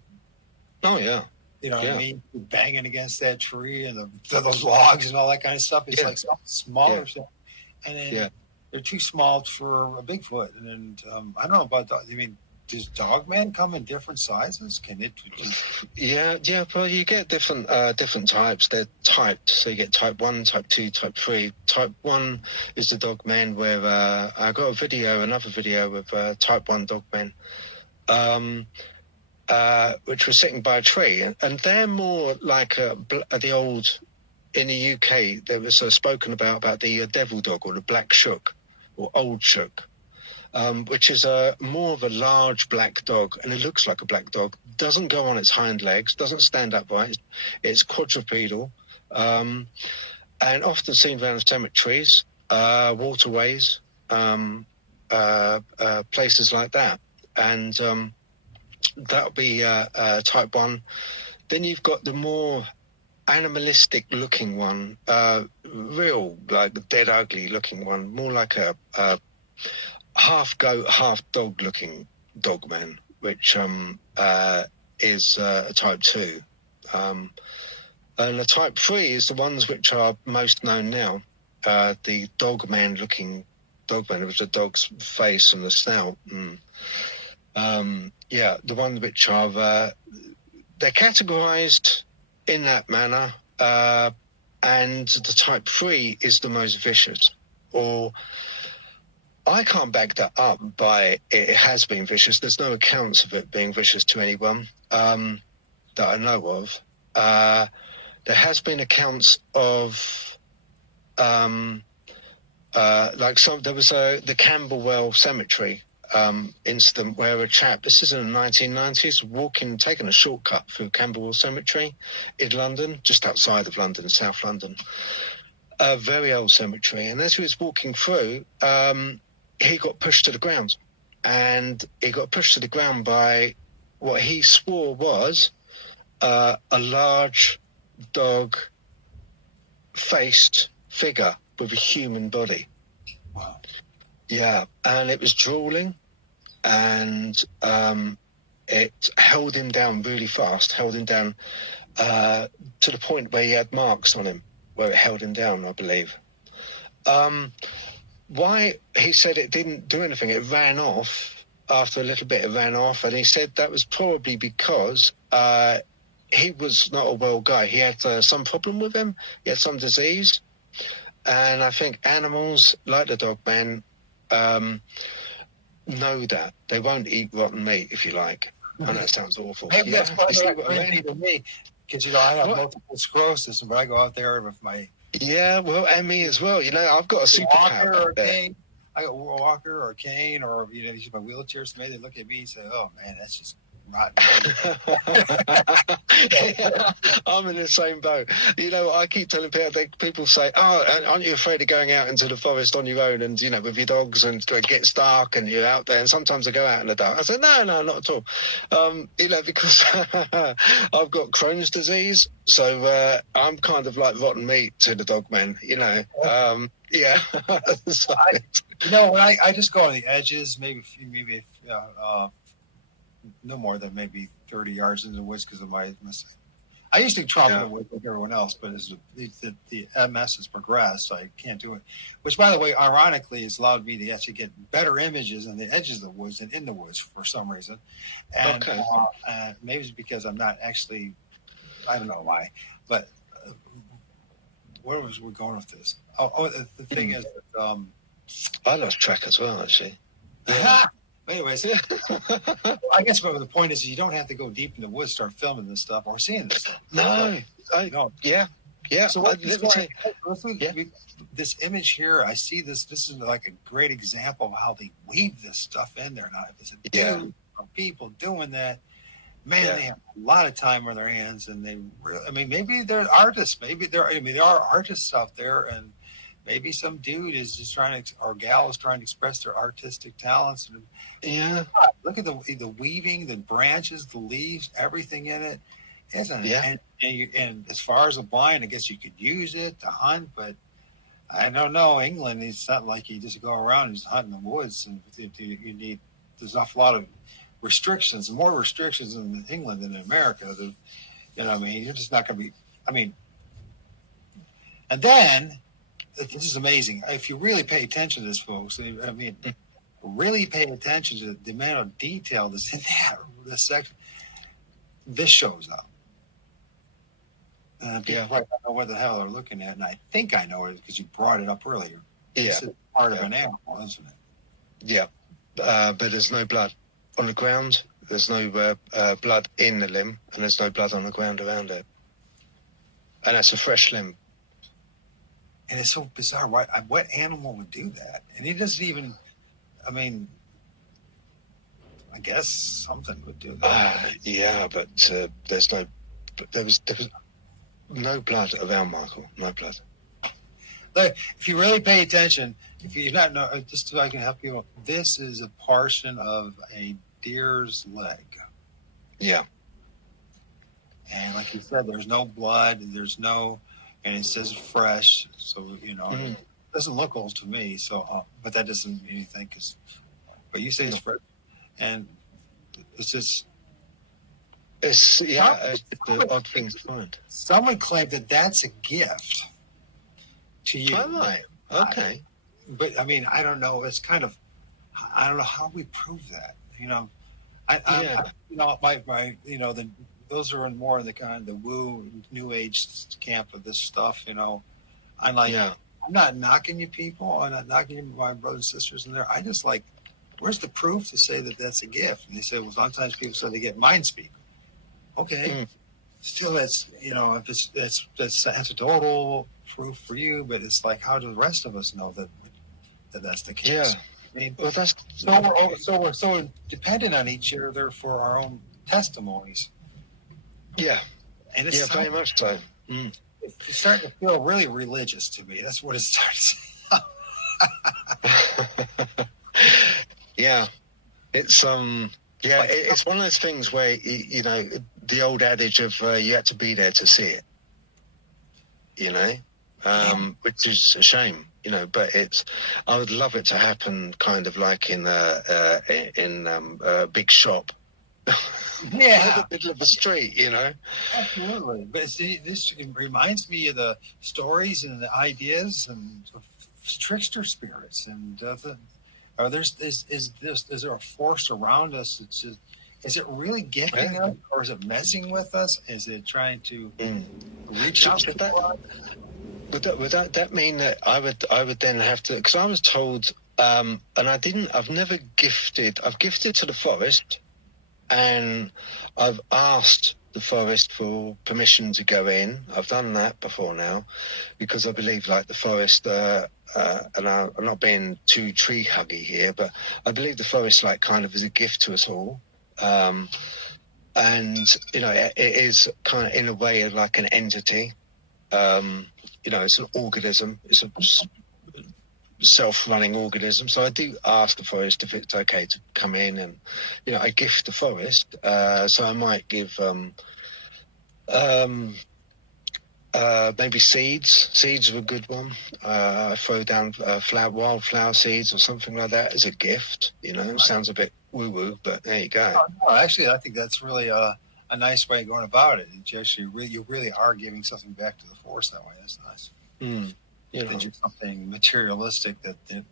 Oh, yeah. You know what I mean? You're banging against that tree and those logs and all that kind of stuff. It's like something smaller stuff. And then they're too small for a Bigfoot. And then I don't know about that. I mean, does Dogman come in different sizes? Can it? Yeah. Well, you get different types. They're typed, so you get type 1, type 2, type 3. Type 1 is the Dogman where I got another video of type 1 Dogman, which was sitting by a tree, and they're more like the old. In the UK, there was spoken about the devil dog, or the black shook, or old shook. Which is more of a large black dog, and it looks like a black dog. Doesn't go on its hind legs, doesn't stand upright. It's quadrupedal, and often seen around cemeteries, waterways, places like that. And that'll be type 1. Then you've got the more animalistic looking one, real like dead ugly looking one, more like a half goat, half dog looking Dogman, which is a type 2. And the type 3 is the ones which are most known now. The Dogman looking Dogman with the dog's face and the snout. The ones which are they're categorized in that manner, and the type 3 is the most vicious, or I can't back that up by it has been vicious. There's no accounts of it being vicious to anyone that I know of. There has been accounts of there was the Camberwell Cemetery incident where a chap, this is in the 1990s, taking a shortcut through Camberwell Cemetery in London, just outside of London, South London. A very old cemetery. And as he was walking through, he got pushed to the ground, and he got pushed to the ground by what he swore was a large dog-faced figure with a human body. Wow. Yeah, and it was drooling, and it held him down really fast, to the point where he had marks on him, where it held him down, I believe. Why he said it didn't do anything, it ran off. After a little bit, it ran off, and he said that was probably because he was not a well guy. He had some problem with him. He had some disease, and I think animals like the Dogman know that they won't eat rotten meat, if you like. I know it sounds awful. Maybe Yeah, that's why you see they're what I mean? to me, because I have What? multiple sclerosis, but I go out there with my Yeah, well, and me as well. I've got a walker superpower or up there. cane. I got a walker or a cane, or use my wheelchair. So maybe they look at me and say, "Oh man, that's just rotten." Yeah, I'm in the same boat. I keep telling people say, "Oh, aren't you afraid of going out into the forest on your own and with your dogs and it gets dark and you're out there?" And sometimes I go out in the dark. I said, "No, not at all." Because I've got Crohn's disease, so I'm kind of like rotten meat to the dogmen. Yeah. So, When I just go on the edges, maybe no more than maybe 30 yards into the woods because of my I used to tromp in the woods like everyone else, but as the MS has progressed, I can't do it. Which, by the way, ironically, has allowed me to actually get better images on the edges of the woods than in the woods for some reason. And maybe it's because I'm not actually, I don't know why, but where was we going with this? The thing is that, I lost track as well, actually. Yeah. Anyways, I guess the point is you don't have to go deep in the woods, start filming this stuff or seeing this stuff. No. Yeah. So this image here, I see this. This is like a great example of how they weave this stuff in there. Now, if it's a dude or people doing that, man, they have a lot of time on their hands, and they really. Maybe they're artists. Maybe there are artists out there, and maybe some dude is just trying to, or gal is trying to express their artistic talents. And, look at the weaving, the branches, the leaves, everything in it. Isn't it? Yeah. And as far as a blind, I guess you could use it to hunt, but I don't know. England, it's not like you just go around and just hunt in the woods. And you need, there's an awful lot of restrictions, more restrictions in England than in America. You're just not going to be, and then, this is amazing. If you really pay attention to this, folks, really pay attention to the amount of detail that's in this section, this shows up. People probably don't know what the hell they're looking at, and I think I know it because you brought it up earlier. This is part of an animal, isn't it? Yeah, but there's no blood on the ground. There's no blood in the limb, and there's no blood on the ground around it. And that's a fresh limb. And it's so bizarre. What animal would do that? And he doesn't even, I guess something would do that. But there was no blood around Michael. No blood. Look, if you really pay attention, if you not know, just so I can help you, this is a portion of a deer's leg. Yeah. And like you said, there's no blood. And it says fresh, so it doesn't look old to me. So, but that doesn't mean anything. But you say it's fresh, and it's just. It's the odd thing to find. Someone claimed that that's a gift to you. Oh, right. Okay. But I don't know. It's kind of, I don't know how we prove that. Those are more in the kind of the woo new age camp of this stuff. I'm not knocking you people. I'm not knocking you, my brothers and sisters in there. I just where's the proof to say that that's a gift? And they say, well, sometimes people say they get mind speak. Okay. Still, that's, if that's anecdotal proof for you, but it's like, how do the rest of us know that that's the case? Yeah. Well, that's we're so dependent on each other for our own testimonies. Yeah. And it's very much so. It's starting to feel really religious to me. That's what it starts. Yeah. It's it's one of those things where the old adage of you had to be there to see it. Which is a shame. But I would love it to happen kind of like in a big shop. Yeah. In the middle of the street, Absolutely. But this reminds me of the stories and the ideas and trickster spirits. And is there a force around us? Is it really gifting us, or is it messing with us? Is it trying to reach out to us? would that mean that I would then have to? Because I was told, and I've never gifted. I've gifted to the forest, and I've asked the forest for permission to go in. I've done that before now, because I believe, like, the forest, and I'm not being too tree huggy here, but I believe the forest, like, kind of is a gift to us all. And, it is kind of in a way like an entity. It's an organism. It's a self-running organism. So I do ask the forest if it's okay to come in, and, I gift the forest. So I might give maybe seeds. Seeds are a good one. I throw down wildflower seeds or something like that as a gift. It sounds a bit woo-woo, but there you go. No, actually, I think that's really a nice way of going about it. You really are giving something back to the forest that way. That's nice. That you're something materialistic that to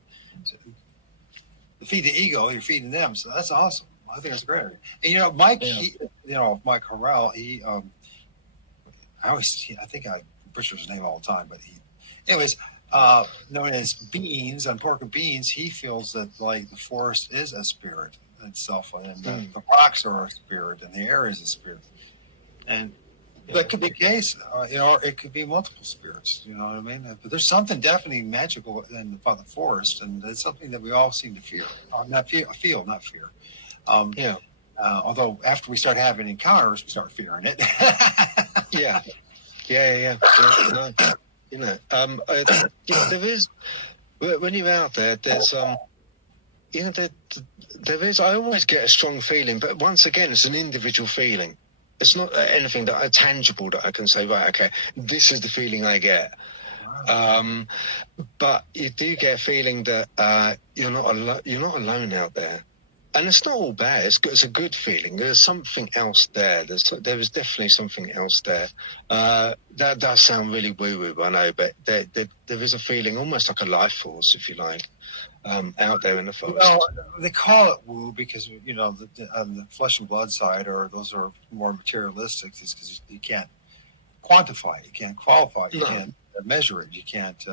feed the ego, you're feeding them. So that's awesome. I think that's great. And Mike, Mike Harrell, I think I butcher his name all the time, but anyways, known as Beans, on Pork and Beans, he feels that, like, the forest is a spirit itself, and the rocks are a spirit, and the air is a spirit, and that could be the case, or it could be multiple spirits. You know what I mean? But there's something definitely magical about the forest, and it's something that we all seem to fear, not fear. Although after we start having encounters, we start fearing it. Yeah. There is, when you're out there, there's there is. I always get a strong feeling, but once again, it's an individual feeling. It's not anything tangible that I can say, right, okay, this is the feeling I get. But you do get a feeling that you're not alone out there. And it's not all bad. It's a good feeling. There's something else there. There is definitely something else there. That does sound really woo-woo, I know, but there is a feeling, almost like a life force, if you like, out there in the forest. They call it woo because, on the flesh and blood side, or those are more materialistic, is because you can't quantify it, you can't qualify it, you can't measure it, you can't.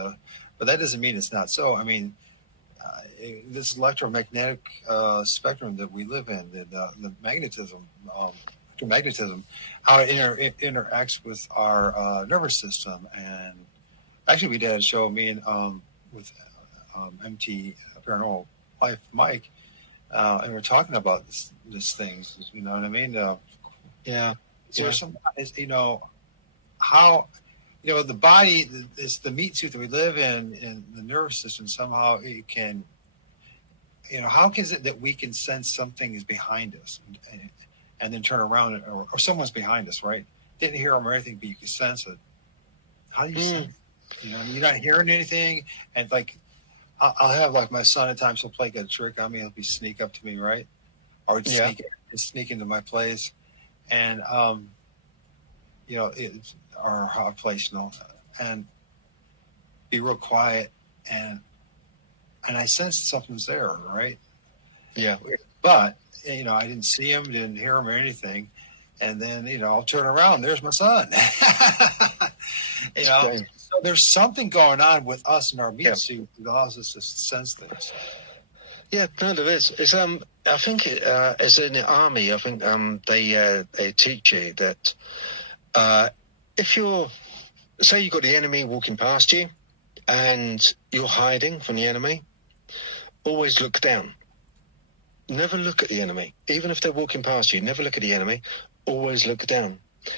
But that doesn't mean it's not so. I mean, this electromagnetic spectrum that we live in, the magnetism, how it interacts with our nervous system. And actually, we did a show, with MT Paranormal Life Mike, and we're talking about this things. You know what I mean? There's some, how. The body is the meat suit that we live in the nervous system. Somehow it can, how is it that we can sense something is behind us and then turn around or someone's behind us, right? Didn't hear them or anything, but you can sense it. How do you sense it? You're not hearing anything. And like, I'll have, like, my son at times, he'll play a trick on me. He'll sneak up to me, right? Or sneak into my place. And, it's our place, and be real quiet, and I sensed something's there, right? Yeah. But I didn't see him, didn't hear him or anything, and then I'll turn around. There's my son. So there's something going on with us in our meat suit that allows us to sense things. Yeah, no, there is. It's I think it's in the army. I think they teach you that. If say you've got the enemy walking past you and you're hiding from the enemy, always look down. Never look at the enemy. Even if they're walking past you, never look at the enemy. Always look down,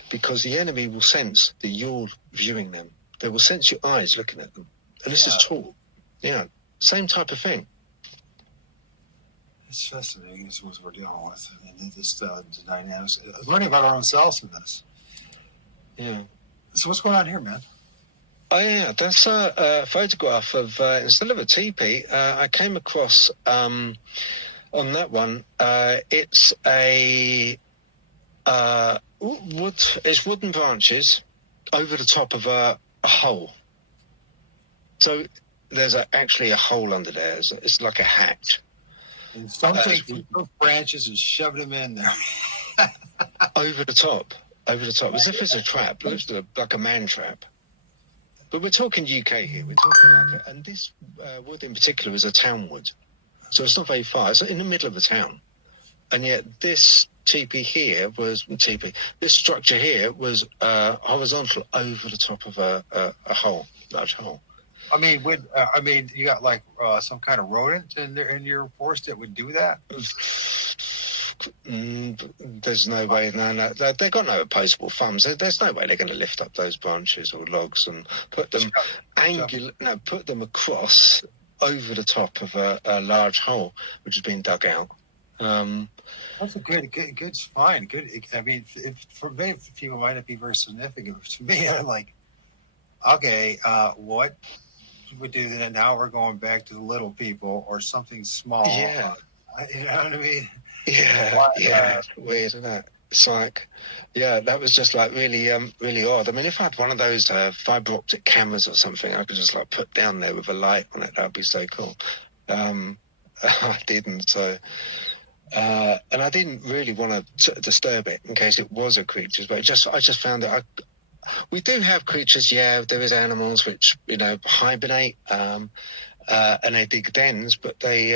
because the enemy will sense that you're viewing them. They will sense your eyes looking at them. And this is taught. Yeah, same type of thing. It's fascinating. This is what we're dealing with. And just the dynamics. Learning about our own selves in this. Yeah. So what's going on here, man? Oh, yeah, that's a photograph of, instead of a teepee, I came across, on that one, it's it's wooden branches over the top of a hole. So there's actually a hole under there. It's like a hatch. And some take those branches and shove them in there. Over the top, as if it's a trap. It looks like a man trap. But we're talking UK here. We're talking like, and this wood in particular is a town wood, so it's not very far. It's in the middle of a town, and yet this teepee here was This structure here was horizontal over the top of a large hole. I mean, you got like some kind of rodent in your forest that would do that? There's no way. No, they've got no opposable thumbs. There's no way they're going to lift up those branches or logs and put them put them across over the top of a large hole which has been dug out. That's a good find. Good. I mean, for many people, it might not be very significant. But to me, I'm like, okay, what we do then? Now we're going back to the little people or something small. Yeah. You know what I mean? Yeah, it's weird, isn't it? It's like, that was just like really odd. I mean, if I had one of those fiber optic cameras or something, I could just like put down there with a light on it. That would be so cool. I didn't, so. And I didn't really want to disturb it in case it was a creature, but I just found that we do have creatures. Yeah, there is animals which hibernate and they dig dens, but they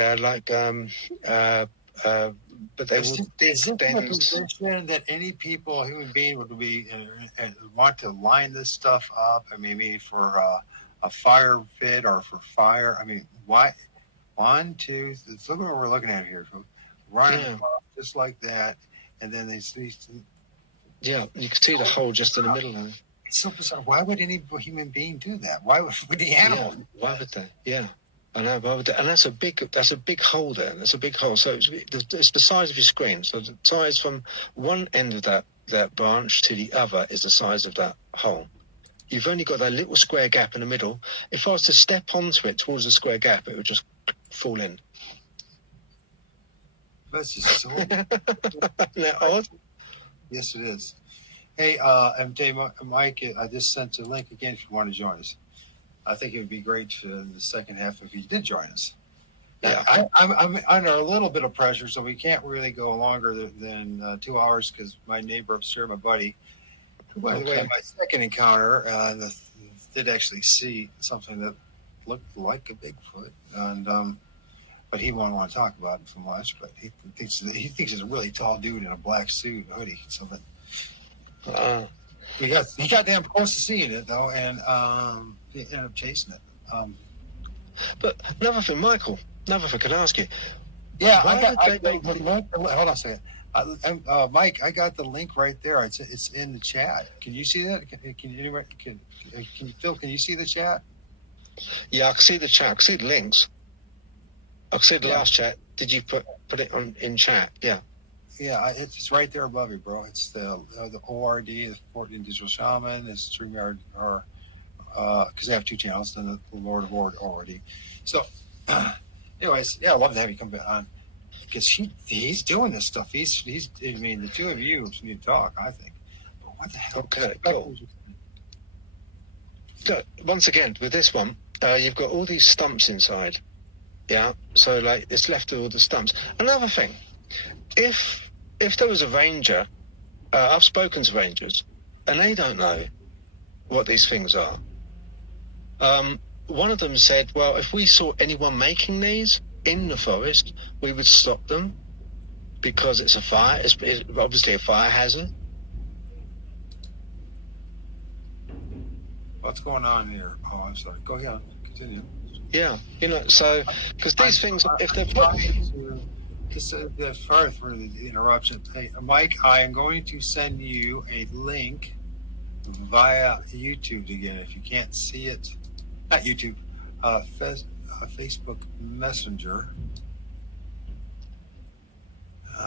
but they will dig dens. That any human being would be want to line this stuff up. I mean, maybe for a fire pit or for fire. I mean, why? 1, 2. Look at what we're looking at here. Running just like that, and then they see. Yeah, you can see the hole just in the middle of it. It's so bizarre. Why would any human being do that? Why would the animal? Yeah, why would they? Yeah, I know. Why would they? And that's a big hole there. That's a big hole. So it's the size of your screen. So the size from one end of that branch to the other is the size of that hole. You've only got that little square gap in the middle. If I was to step onto it towards the square gap, it would just fall in. That's just so. Isn't that odd? Yes, it is. Hey, Mike, I just sent a link again if you want to join us. I think it would be great in the second half if you did join us. Yeah, I'm under a little bit of pressure, so we can't really go longer than 2 hours because my neighbor upstairs, my buddy, who, by the way, in my second encounter, did actually see something that looked like a Bigfoot, and but he won't want to talk about it so much. But he thinks he's a really tall dude in a black suit and hoodie. So that he got damn close to seeing it though, and he ended up chasing it. But another thing, Michael. Another thing, can I ask you? Yeah, hold on a second. Mike, I got the link right there. It's in the chat. Can you see that? Phil, can you see the chat? Yeah, I can see the chat. I can see the links. I can see the last chat. Did you put it in chat? Yeah. Yeah, it's right there above you, bro. It's the O.R.D, the Portland Digital Shaman, it's StreamYard, or because they have two channels, then the Lord of O.R.D. So, anyways, I love to have you come on because he's doing this stuff. I mean, the two of you need to talk, I think. But what the hell? Okay, cool. So, once again, with this one, you've got all these stumps inside. Yeah, so like it's left with all the stumps. Another thing, if there was a ranger, I've spoken to rangers, and they don't know what these things are. One of them said, well, if we saw anyone making these in the forest, we would stop them because it's a fire. It's obviously a fire hazard. What's going on here? Oh, I'm sorry. Go ahead. Continue. Yeah, so because these things, if they're sorry for the interruption. Hey, Mike, I am going to send you a link via YouTube again. If you can't see it, not YouTube, Facebook Messenger.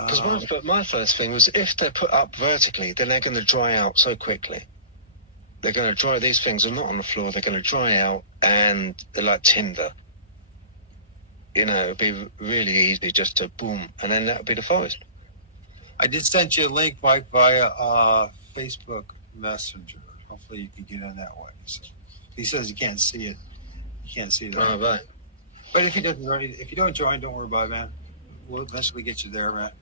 Because my first thing was if they're put up vertically, then they're going to dry out so quickly. They're going to dry. These things are not on the floor. They're going to dry out, and they're like tinder. It'd be really easy just to boom, and then that would be the forest. I did send you a link, Mike, via Facebook Messenger. Hopefully, you can get in that way. He says you can't see it. You can't see it. Oh, right. But if you don't join, don't worry about it, man. We'll eventually get you there, man.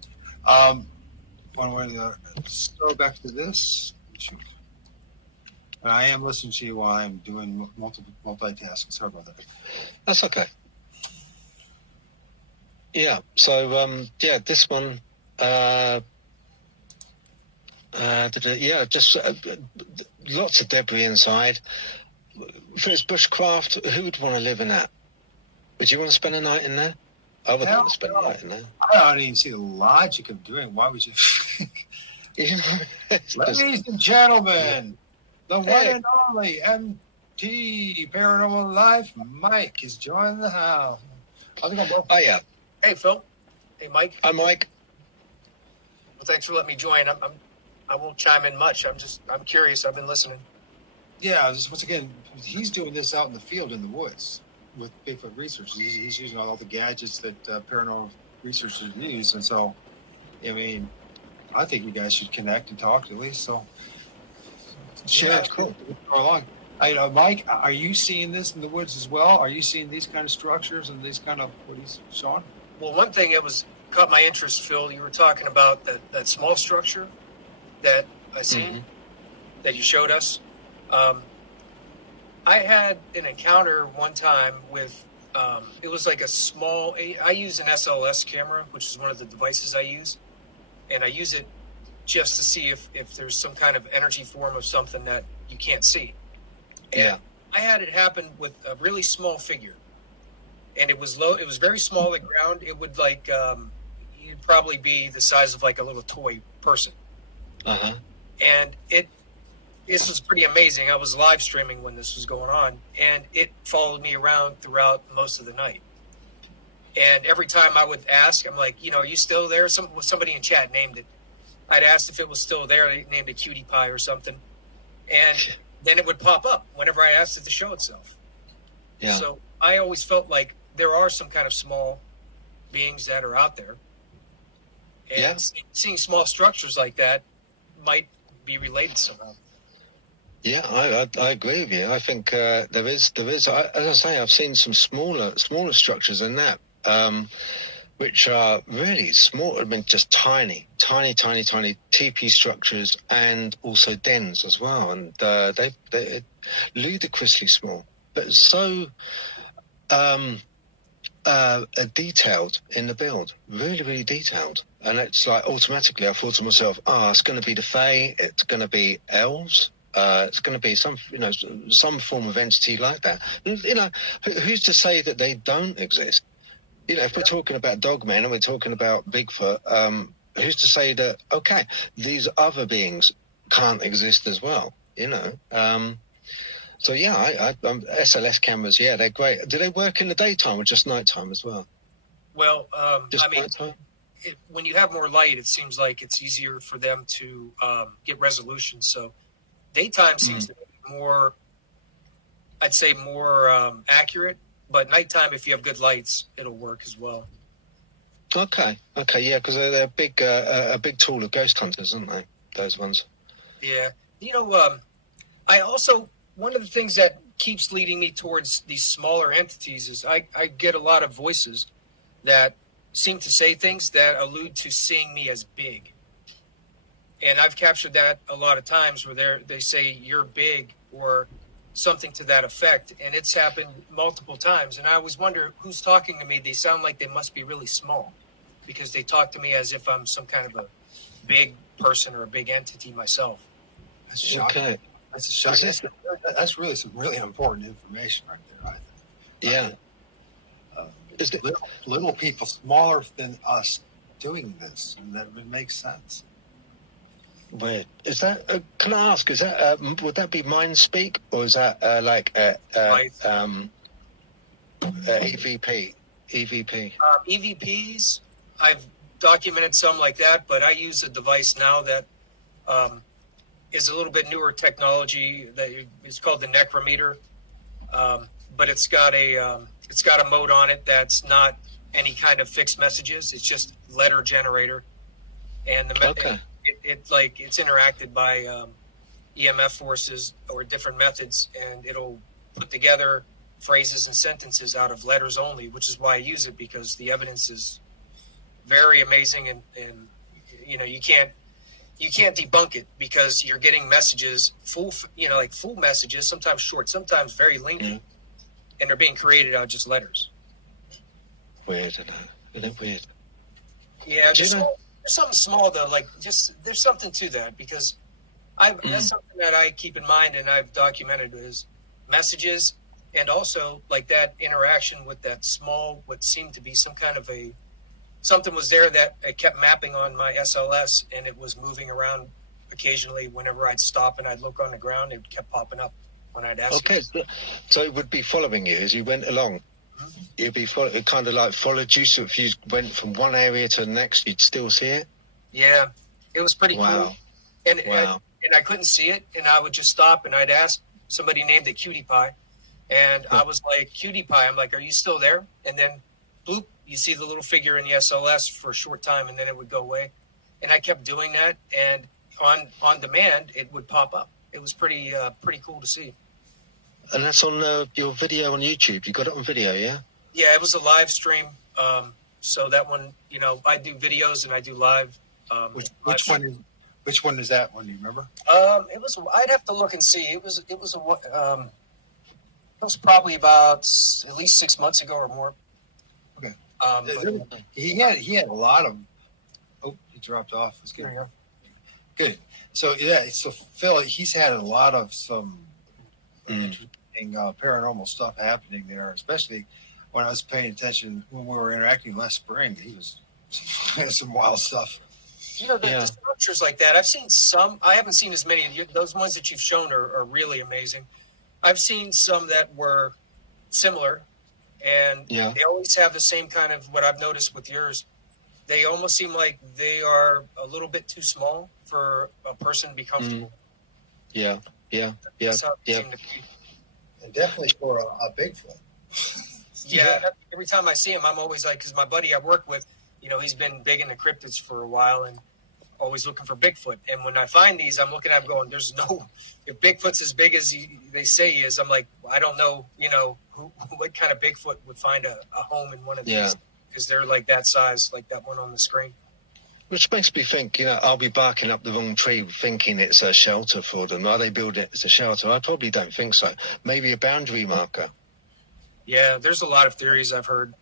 One way or the other. Let's go back to this. Shoot. And I am listening to you while I'm doing multitasking. Sorry about that. That's okay. Yeah. So this one. Just lots of debris inside. For its bushcraft, who would want to live in that? Would you want to spend a night in there? I wouldn't want to spend a night in there. I don't even see the logic of doing. Why would you? You know, Ladies and gentlemen, the one and only MT Paranormal Life, Mike, is joining the house. How's it going, bro? Oh yeah. Hey, Phil. Hey, Mike. Hi, Mike. Well, thanks for letting me join. I won't chime in much. I'm curious. I've been listening. Yeah, just once again, he's doing this out in the field in the woods with Bigfoot research. He's using all the gadgets that paranormal researchers use, and so, I mean, I think you guys should connect and talk at least. So, Yeah, cool. Go along. Mike, are you seeing this in the woods as well? Are you seeing these kind of structures and these kind of what he's showing? Well, one thing that caught my interest, Phil, you were talking about that small structure that I seen that you showed us. I had an encounter one time with, it was like a small, I use an SLS camera, which is one of the devices I use. And I use it just to see if there's some kind of energy form of something that you can't see. And I had it happen with a really small figure. And it was low, it was very small on the ground. It would like, you'd probably be the size of like a little toy person. And this was pretty amazing. I was live streaming when this was going on, and it followed me around throughout most of the night. And every time I would ask, I'm like, are you still there? Somebody in chat named it. I'd asked if it was still there. They named it Cutie Pie or something. And then it would pop up whenever I asked it to show itself. Yeah. So I always felt like there are some kind of small beings that are out there. And seeing small structures like that might be related somehow. Yeah, I agree with you. I think there is. As I say, I've seen some smaller structures than that, which are really small. I mean, just tiny teepee structures, and also dens as well. And they're ludicrously small, but so detailed in the build. Really detailed. And it's like automatically, I thought to myself, it's going to be the Fae. It's going to be elves. It's going to be some form of entity like that. Who's to say that they don't exist? If we're talking about Dogman and we're talking about Bigfoot, who's to say that, okay, these other beings can't exist as well, So, SLS cameras, they're great. Do they work in the daytime or just nighttime as well? Well, just nighttime? When you have more light, it seems like it's easier for them to get resolution. So daytime seems to be more, I'd say more accurate, but nighttime, if you have good lights, it'll work as well. Okay, yeah, because they're a big tool of ghost hunters, aren't they? Those ones. Yeah. I also, one of the things that keeps leading me towards these smaller entities is I get a lot of voices that seem to say things that allude to seeing me as big. And I've captured that a lot of times where they say you're big or something to that effect. And it's happened multiple times. And I always wonder who's talking to me. They sound like they must be really small because they talk to me as if I'm some kind of a big person or a big entity myself. That's shocking. Okay. That's a shocking. That's really some really important information right there, I think. Yeah. Little people smaller than us doing this, and that would make sense. Weird. Is that? Can I ask? Is that? Would that be mind speak, or is that EVP? EVPs. I've documented some like that, but I use a device now that is a little bit newer technology that is called the necrometer, but it's got a mode on it that's not any kind of fixed messages. It's just letter generator, and it's interacted by EMF forces or different methods, and it'll put together phrases and sentences out of letters only, which is why I use it, because the evidence is very amazing, and you can't you can't debunk it because you're getting messages, full messages, sometimes short, sometimes very lengthy, and they're being created out of just letters. Weird, isn't it? Isn't it weird? Yeah, Do you there's know- something small though. Like there's something to that because that's something that I keep in mind and I've documented is messages and also like that interaction with that small, what seemed to be some kind of something was there that it kept mapping on my SLS and it was moving around occasionally. Whenever I'd stop and I'd look on the ground, it kept popping up when I'd ask. Okay, so it would be following you as you went along. It'd be it kind of like followed you. So if you went from one area to the next, you'd still see it. Yeah, it was pretty Wow. cool. And Wow. I couldn't see it, and I would just stop and I'd ask. Somebody named it Cutie Pie, and I was like, "Cutie Pie," I'm like, "Are you still there?" And then, bloop, you see the little figure in the SLS for a short time, and then it would go away. And I kept doing that, and on demand, it would pop up. It was pretty cool to see. And that's on your video on YouTube. You got it on video, yeah? Yeah, it was a live stream. So that one, I do videos and I do live. Which one is that one? Do you remember? It was. I'd have to look and see. It was probably about at least 6 months ago or more. Okay. But, He had a lot of. Oh, he dropped off. Let's get there you good. So Phil, he's had a lot of some interesting paranormal stuff happening there, especially when I was paying attention when we were interacting last spring. He was some wild stuff. the structures like that. I've seen some. I haven't seen as many. Those ones that you've shown are really amazing. I've seen some that were similar, and they always have the same kind of what I've noticed with yours. They almost seem like they are a little bit too small for a person to be comfortable. Yeah. That's how it seemed to be. And definitely for a Bigfoot. Yeah, every time I see him, I'm always like, because my buddy I work with, he's been big into cryptids for a while and always looking for Bigfoot. And when I find these, I'm looking at him going, if Bigfoot's as big as they say he is, I'm like, I don't know, what kind of Bigfoot would find a home in one of these, because they're like that size, like that one on the screen. Which makes me think, I'll be barking up the wrong tree thinking it's a shelter for them. Are they build it as a shelter? I probably don't think so. Maybe a boundary marker. Yeah, there's a lot of theories I've heard.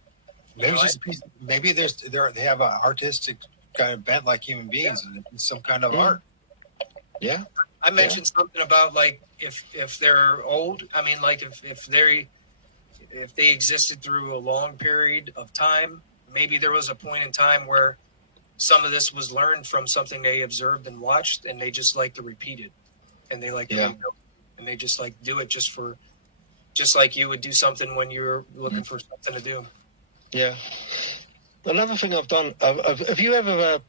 Maybe they have an artistic kind of bent like human beings and some kind of art. Yeah. I mentioned something about like if they're old. I mean, like if they existed through a long period of time, maybe there was a point in time where some of this was learned from something they observed and watched, and they just like to repeat it, and they like to rebuild it, and they just like do it just like you would do something when you're looking for something to do. Yeah. Another thing I've done. Have you ever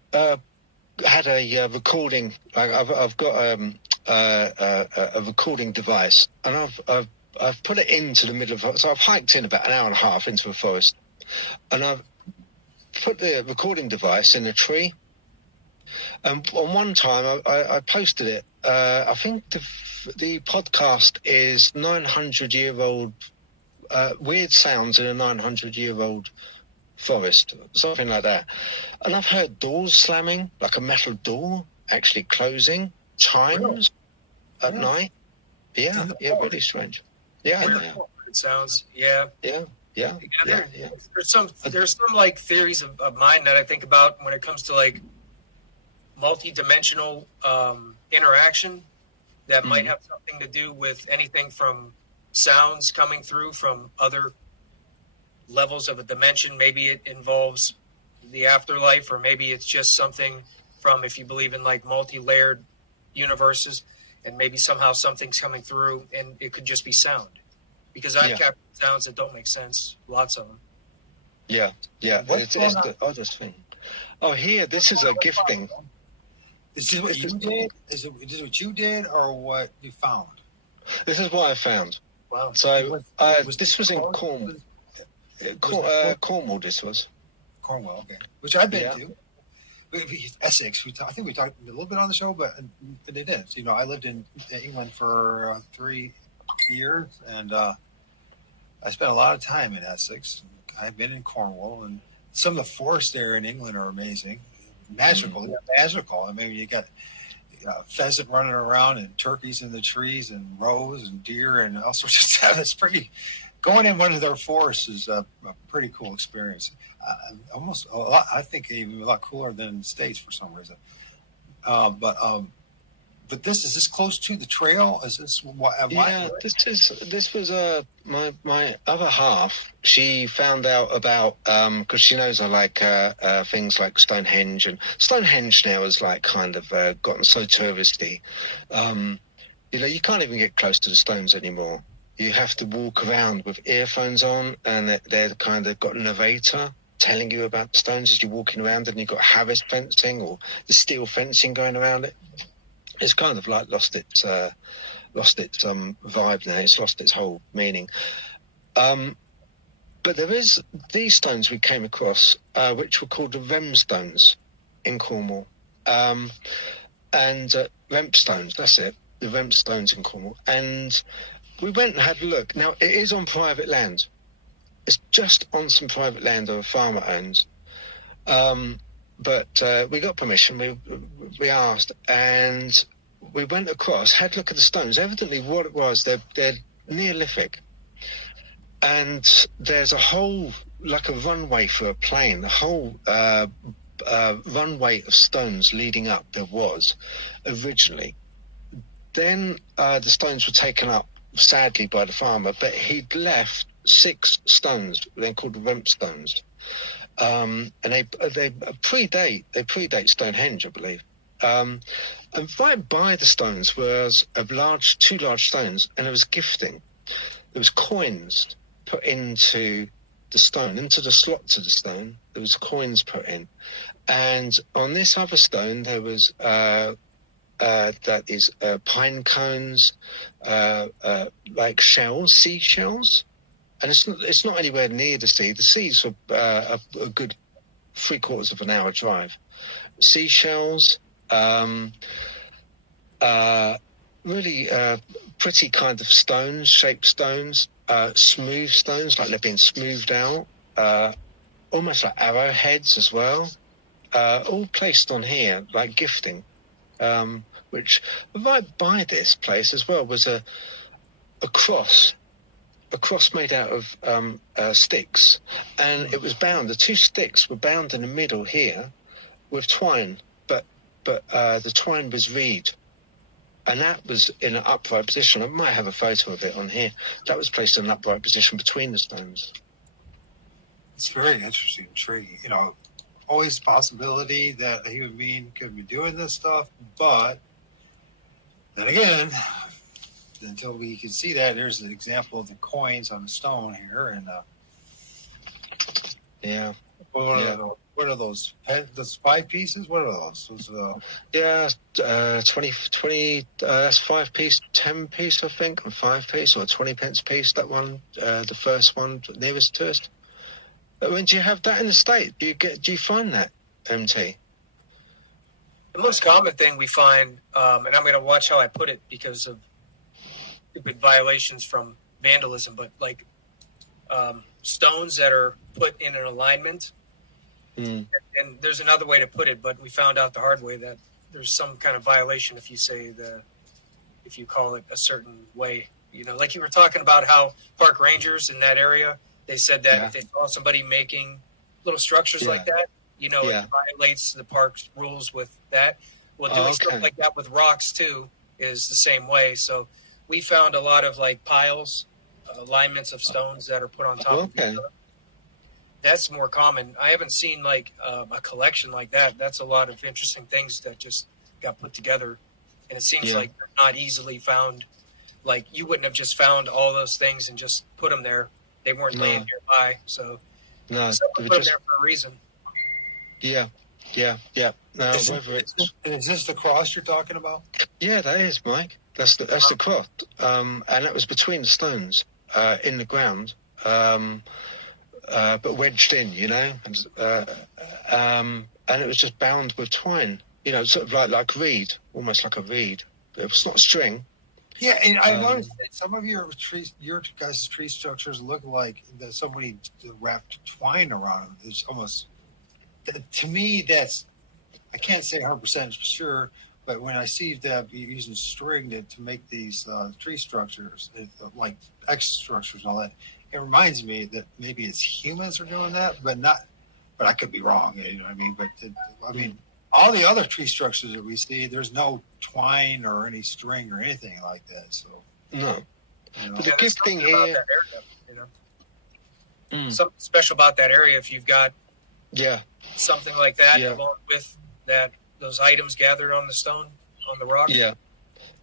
had a recording? Like I've got a recording device, and I've put it into the middle of. So I've hiked in about an hour and a half into a forest, and I've put the recording device in a tree. And on one time, I posted it. I think the podcast is 900-year-old weird sounds in a 900-year-old forest, something like that. And I've heard doors slamming, like a metal door actually closing, chimes at night. Yeah, really strange. Yeah, it sounds. Yeah. There's some like theories of mine that I think about when it comes to like multi-dimensional interaction that might have something to do with anything from sounds coming through from other levels of a dimension. Maybe it involves the afterlife, or maybe it's just something from, if you believe in like multi-layered universes, and maybe somehow something's coming through and it could just be sound, because I've captured sounds that don't make sense, lots of them. It's the oddest thing. Oh, here, this is a gifting. Is this what you did? Is this what you did, or what you found? This is what I found. Wow. So this was in Cornwall. Cornwall, this was. Cornwall, okay. Which I've been to. Essex. I think we talked a little bit on the show, but it is. I lived in England for 3 years, and I spent a lot of time in Essex. I've been in Cornwall, and some of the forests there in England are amazing. Magical. I mean, you got pheasant running around and turkeys in the trees and roes and deer and all sorts of stuff. It's pretty. Going in one of their forests is a pretty cool experience. Almost a lot. I think even a lot cooler than in the States for some reason. But this is this close to the trail? Is this what? Yeah, this was my other half. She found out about because she knows I like things like Stonehenge, and Stonehenge now has like kind of gotten so touristy. You can't even get close to the stones anymore. You have to walk around with earphones on, and they're kind of got a narrator telling you about the stones as you're walking around, and you've got Harris fencing or the steel fencing going around it. It's kind of like lost its vibe now. It's lost its whole meaning. But there is these stones we came across, which were called the Rem stones in Cornwall, and Remp stones. That's it, the Remp stones in Cornwall. And we went and had a look. Now it is on private land. It's just on some private land that a farmer owns. But we got permission. We asked, and we went across, had a look at the stones. Evidently, what it was, they're Neolithic, and there's a whole like a runway for a plane. A whole runway of stones leading up. There was originally. Then the stones were taken up, sadly, by the farmer, but he'd left 6 stones. They're called the Remp stones. And they predate Stonehenge, I believe. And right by the stones was 2 large stones, and there was gifting. There was coins put into the stone, into the slots of the stone. There was coins put in, and on this other stone there was pine cones, like shells, seashells. And it's not anywhere near the sea. The sea's a good 3/4 of an hour drive. Seashells, really pretty kind of stones, shaped stones, smooth stones, like they're being smoothed out, almost like arrowheads as well, all placed on here like gifting. Which right by this place as well was a cross. A cross made out of sticks, and it was bound. The 2 sticks were bound in the middle here with twine, but the twine was reed, and that was in an upright position. I might have a photo of it on here. That was placed in an upright position between the stones. It's very interesting, intriguing. Always the possibility that a human being could be doing this stuff, but then again, until we can see that, there's an example of the coins on the stone here, and yeah. What are those? Those 5 pieces? What are those? 20. That's 5 piece, 10 piece, I think, and 5 piece or 20 pence piece. That one, the first one nearest to us. When do you have that in the state? Do you find that, MT? The most common thing we find, and I'm going to watch how I put it because of stupid violations from vandalism, but like stones that are put in an alignment. And there's another way to put it, but we found out the hard way that there's some kind of violation if you call it a certain way. Like you were talking about how park rangers in that area, they said that if they saw somebody making little structures like that, it violates the park's rules with that. Well, doing stuff like that with rocks too is the same way. So we found a lot of like piles, alignments of stones that are put on top of each other. That's more common. I haven't seen like a collection like that. That's a lot of interesting things that just got put together, and it seems like they're not easily found. Like you wouldn't have just found all those things and just put them there. They weren't laying nearby, so someone put them there for a reason. Yeah. Now, is this the cross you're talking about? Yeah, that is, Mike. That's the cross, and that was between the stones in the ground. But wedged in, and it was just bound with twine, sort of like reed, almost like a reed. It was not a string. Yeah, and I noticed that some of your guys' tree structures look like that somebody wrapped twine around them. It's almost, to me, I can't say 100% sure, But when I see that you're using string to make these tree structures, like X structures and all that, it reminds me that maybe it's humans are doing that, but not. But I could be wrong. You know what I mean? But I mean, all the other tree structures that we see, there's no twine or any string or anything like that. So No. you know. But the Yeah, good there's thing something about here, that area, you know, Mm. something special about that area. If you've got yeah, something like that, Yeah. along with those items gathered on the stone, on the rock. yeah,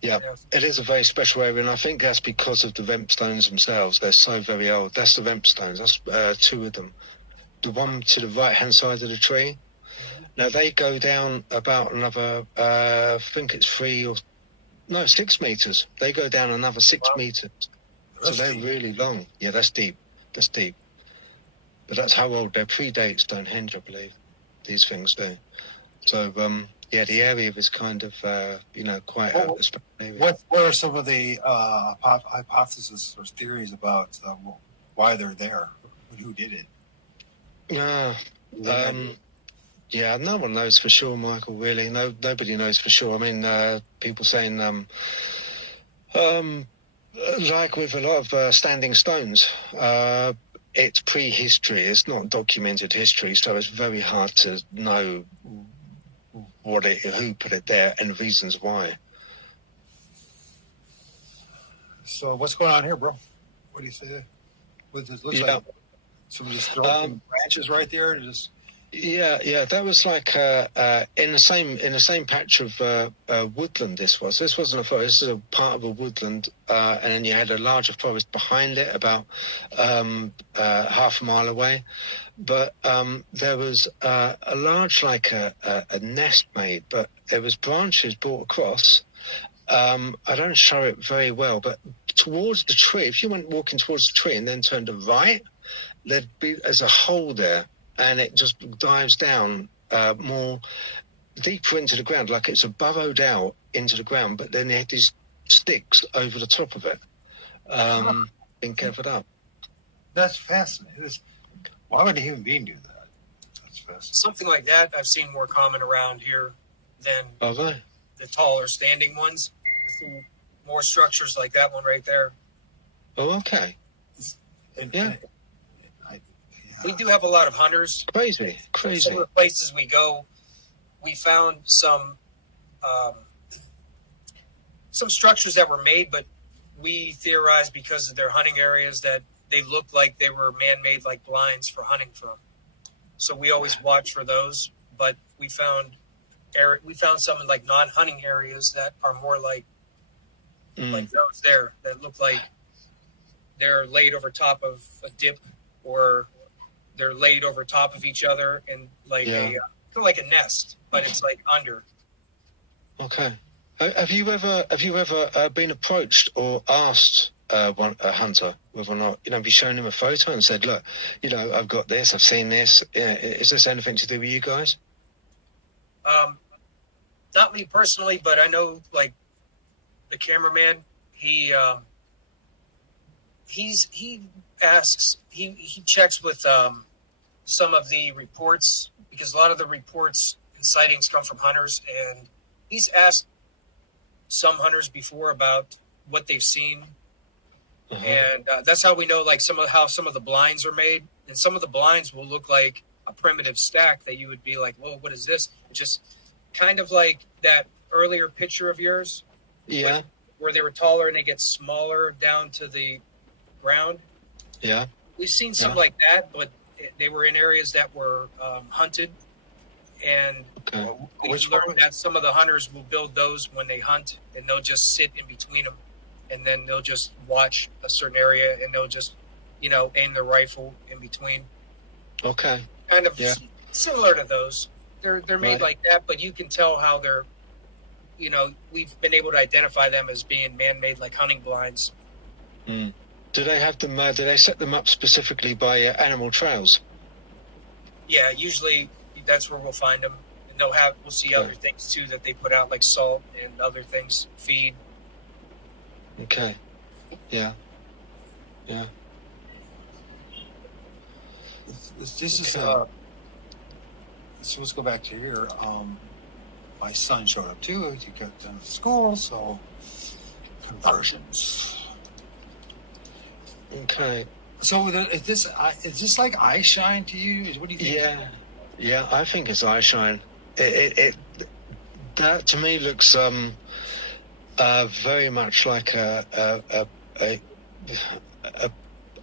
it is a very special area, and I think that's because of the vent stones themselves. They're so very old. That's the vent stones. That's 2 of them. The one to the right-hand side of the tree. Now, they go down about another, I think it's 6 meters. They go down another 6 Wow. meters. So That's they're deep. really long. Yeah, that's deep. That's deep. But that's how old they predate Stonehenge, I believe. These things do. So, yeah, the area is kind of, quite a special area. What are some of the hypotheses or theories about why they're there? Who did it? Yeah, no one knows for sure, Michael, really. Nobody knows for sure. I mean, people saying, like with a lot of standing stones, it's prehistory. It's not documented history, so it's very hard to know who put it there and the reasons why. So what's going on here, bro? What do you say? What this looks like? Somebody just throwing branches right there to just. Yeah, that was like in the same patch of woodland. This wasn't a forest. This is a part of a woodland, and then you had a larger forest behind it, about half a mile away. But there was a large, like a nest made, but there was branches brought across. I don't show it very well, but towards the tree, if you went walking towards the tree and then turned to right, there's a hole there. And it just dives down more deeper into the ground, like it's burrowed out into the ground, but then they had these sticks over the top of it, being covered up. That's fascinating. Why would a human being do that? That's fascinating. Something like that I've seen more common around here than Right. the taller standing ones. I've seen more structures like that one right there. Oh, okay. Yeah. We do have a lot of hunters. Crazy. Some of the places we go, we found some structures that were made, but we theorized because of their hunting areas that they looked like they were man-made, like blinds for hunting from. So we always watch for those. But we found some in like non-hunting areas that are more like those there that look like they're laid over top of a dip, or they're laid over top of each other in like like a nest, but it's like under. Okay. Have you ever been approached or asked a hunter whether or not, have you shown him a photo and said, look, I've got this, I've seen this. Is this anything to do with you guys? Not me personally, but I know like the cameraman, he asks, he checks with some of the reports, because a lot of the reports and sightings come from hunters, and he's asked some hunters before about what they've seen. And that's how we know like how some of the blinds are made, and some of the blinds will look like a primitive stack that you would be like, whoa, what is this? It's just kind of like that earlier picture of yours, where they were taller and they get smaller down to the ground. Yeah, we've seen some like that, but they were in areas that were hunted, and we learned that some of the hunters will build those when they hunt, and they'll just sit in between them, and then they'll just watch a certain area, and they'll just aim their rifle in between. Okay. Kind of similar to those. They're made like that, but you can tell how they're. We've been able to identify them as being man-made, like hunting blinds. Mm. Do they have them? Do they set them up specifically by animal trails? Yeah, usually that's where we'll find them, and we'll see other things too that they put out, like salt and other things, feed. Okay. Yeah. This is. So let's go back to here. my son showed up too to get them to school, so conversions. Okay. So is this like eye shine to you? What do you think? Yeah, I think it's eye shine. That to me looks very much like a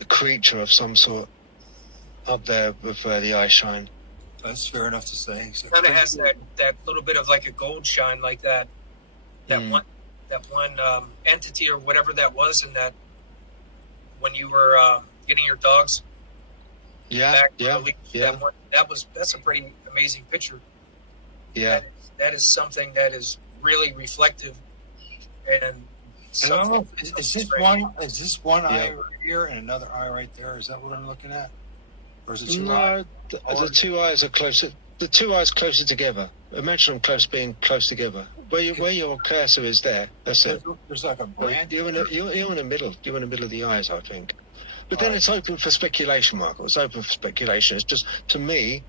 creature of some sort up there with the eye shine. That's fair enough to say. It kind of has that little bit of like a gold shine, like that one entity or whatever that was, and that when you were getting your dogs back from the leash, that's a pretty amazing picture. Yeah, that is something that is really reflective. And I don't know. Is this one eye right here and another eye right there? Is that what I'm looking at? Or is it two eyes? The two eyes are closer. The two eyes closer together. Imagine them being close together. Where your cursor is there. That's it. There's like a branch. You're in the middle. You're in the middle of the eyes, I think. But then it's open for speculation, Michael. It's open for speculation. It's just, to me,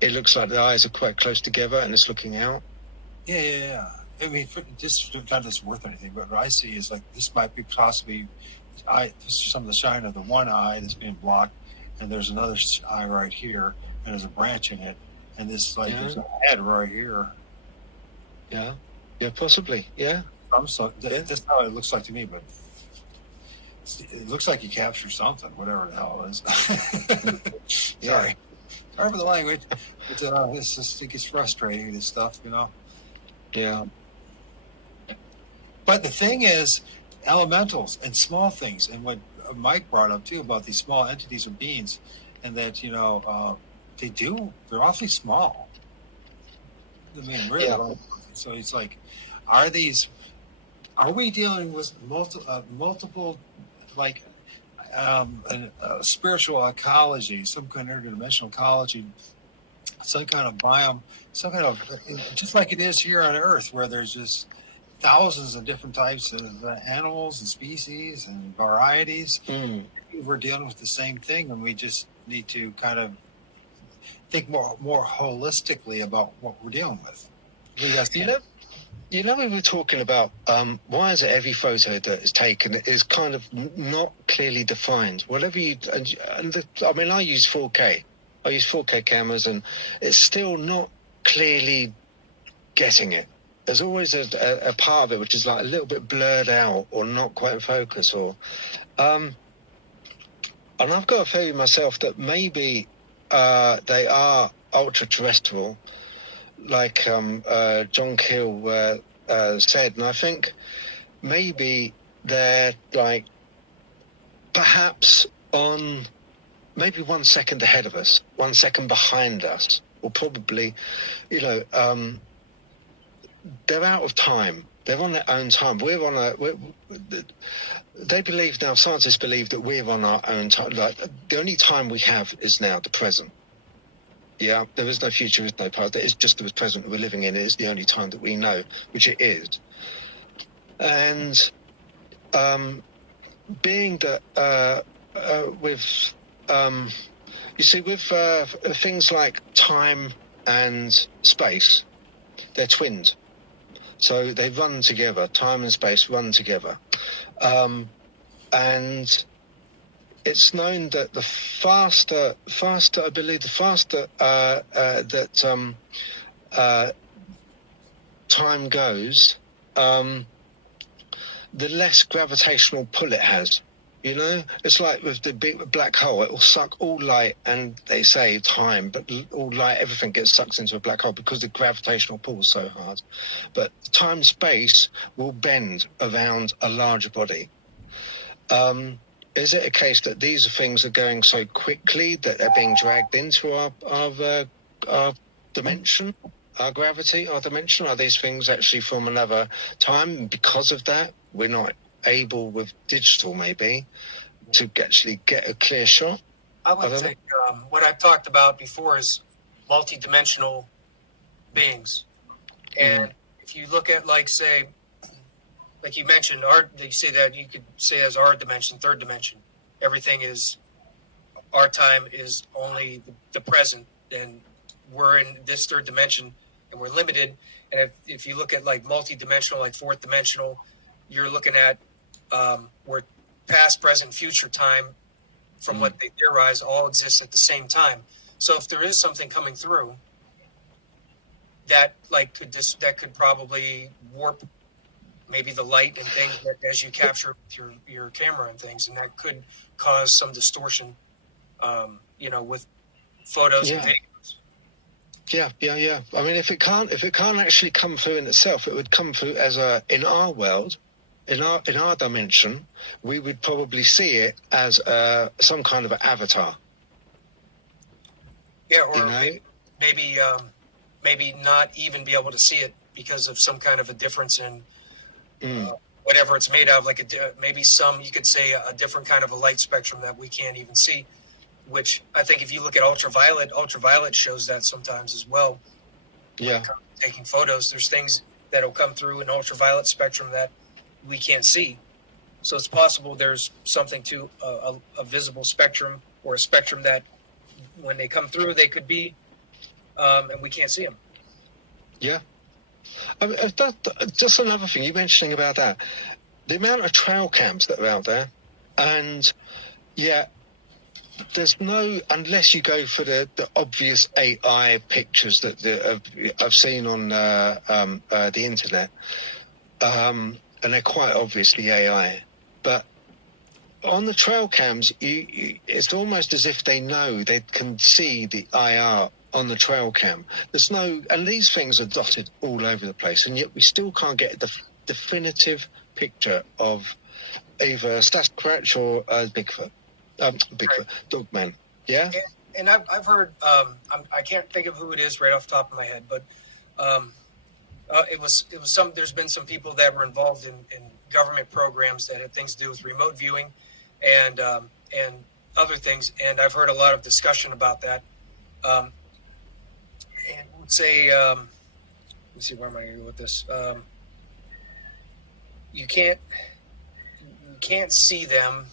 it looks like the eyes are quite close together and it's looking out. Yeah. I mean, this not that it's worth anything, but what I see is like this might be possibly this is some of the shine of the one eye that's being blocked, and there's another eye right here, and there's a branch in it, and this there's a head right here. Yeah, possibly. Yeah, that's how it looks like to me, but it looks like you captured something, whatever the hell it is. Sorry for the language. It gets frustrating, this stuff, Yeah. But the thing is, elementals and small things, and what Mike brought up too about these small entities or beings, and that they're awfully small. I mean, really. Yeah. So it's like, are we dealing with multiple like spiritual ecology, some kind of interdimensional ecology, some kind of biome, some kind of, just like it is here on Earth, where there's just thousands of different types of animals and species and varieties. We're dealing with the same thing, and we just need to kind of think more holistically about what we're dealing with. We were talking about why is it every photo that is taken is kind of not clearly defined. Whatever I use 4K. I use 4K cameras, and it's still not clearly getting it. There's always a part of it which is like a little bit blurred out or not quite in focus. And I've got a feeling myself that maybe they are ultra-terrestrial, like John Keel said. And I think maybe they're like perhaps on maybe 1 second ahead of us, 1 second behind us, or probably, they're out of time. They're on their own time. They believe now, scientists believe that we're on our own time. Like, the only time we have is now, the present. Yeah, there is no future, there is no past. It is just the present that we're living in. It is the only time that we know, which it is. And being that with things like time and space, they're twinned. So they run together. Time and space run together. And it's known that the faster that time goes, the less gravitational pull it has. It's like with the big black hole, it will suck all light, and they say time, but all light, everything gets sucked into a black hole because the gravitational pull is so hard. But time-space will bend around a larger body. Is it a case that these things are going so quickly that they're being dragged into our dimension, our gravity, our dimension? Are these things actually from another time? Because of that, we're not able with digital maybe to actually get a clear shot. I would think what I've talked about before is multi-dimensional beings. And if you look at, like you mentioned, you say that you could say as our dimension, third dimension. Everything is, our time is only the present, and we're in this third dimension and we're limited. And if you look at like multi-dimensional, like fourth dimensional, you're looking at where past, present, future time, from what they theorize, all exists at the same time. So if there is something coming through that could probably warp maybe the light and things that, as you capture with your camera and things, and that could cause some distortion, with photos and videos. Yeah. I mean, if it can't actually come through in itself, it would come through as in our world, in our dimension, we would probably see it as some kind of an avatar. Yeah, or maybe not even be able to see it because of some kind of a difference in whatever it's made of. Like you could say a different kind of a light spectrum that we can't even see. Which I think if you look at ultraviolet shows that sometimes as well. Yeah. Taking photos, there's things that'll come through an ultraviolet spectrum that we can't see. So it's possible there's something to a visible spectrum, or a spectrum that when they come through, they could be, and we can't see them. Yeah. I mean, just another thing you're mentioning about that, the amount of trail cams that are out there, and there's no, unless you go for the obvious AI pictures that I've seen on the internet, and they're quite obviously AI. But on the trail cams, it's almost as if they know they can see the IR on the trail cam. There's no, and these things are dotted all over the place, and yet we still can't get the definitive picture of either Sasquatch or Bigfoot. Bigfoot, Dogman. Yeah. And I've heard, I can't think of who it is right off the top of my head, but it was some. There's been some people that were involved in government programs that had things to do with remote viewing, and other things. And I've heard a lot of discussion about that. And would say, let me see, where am I going to go with this? You can't see them.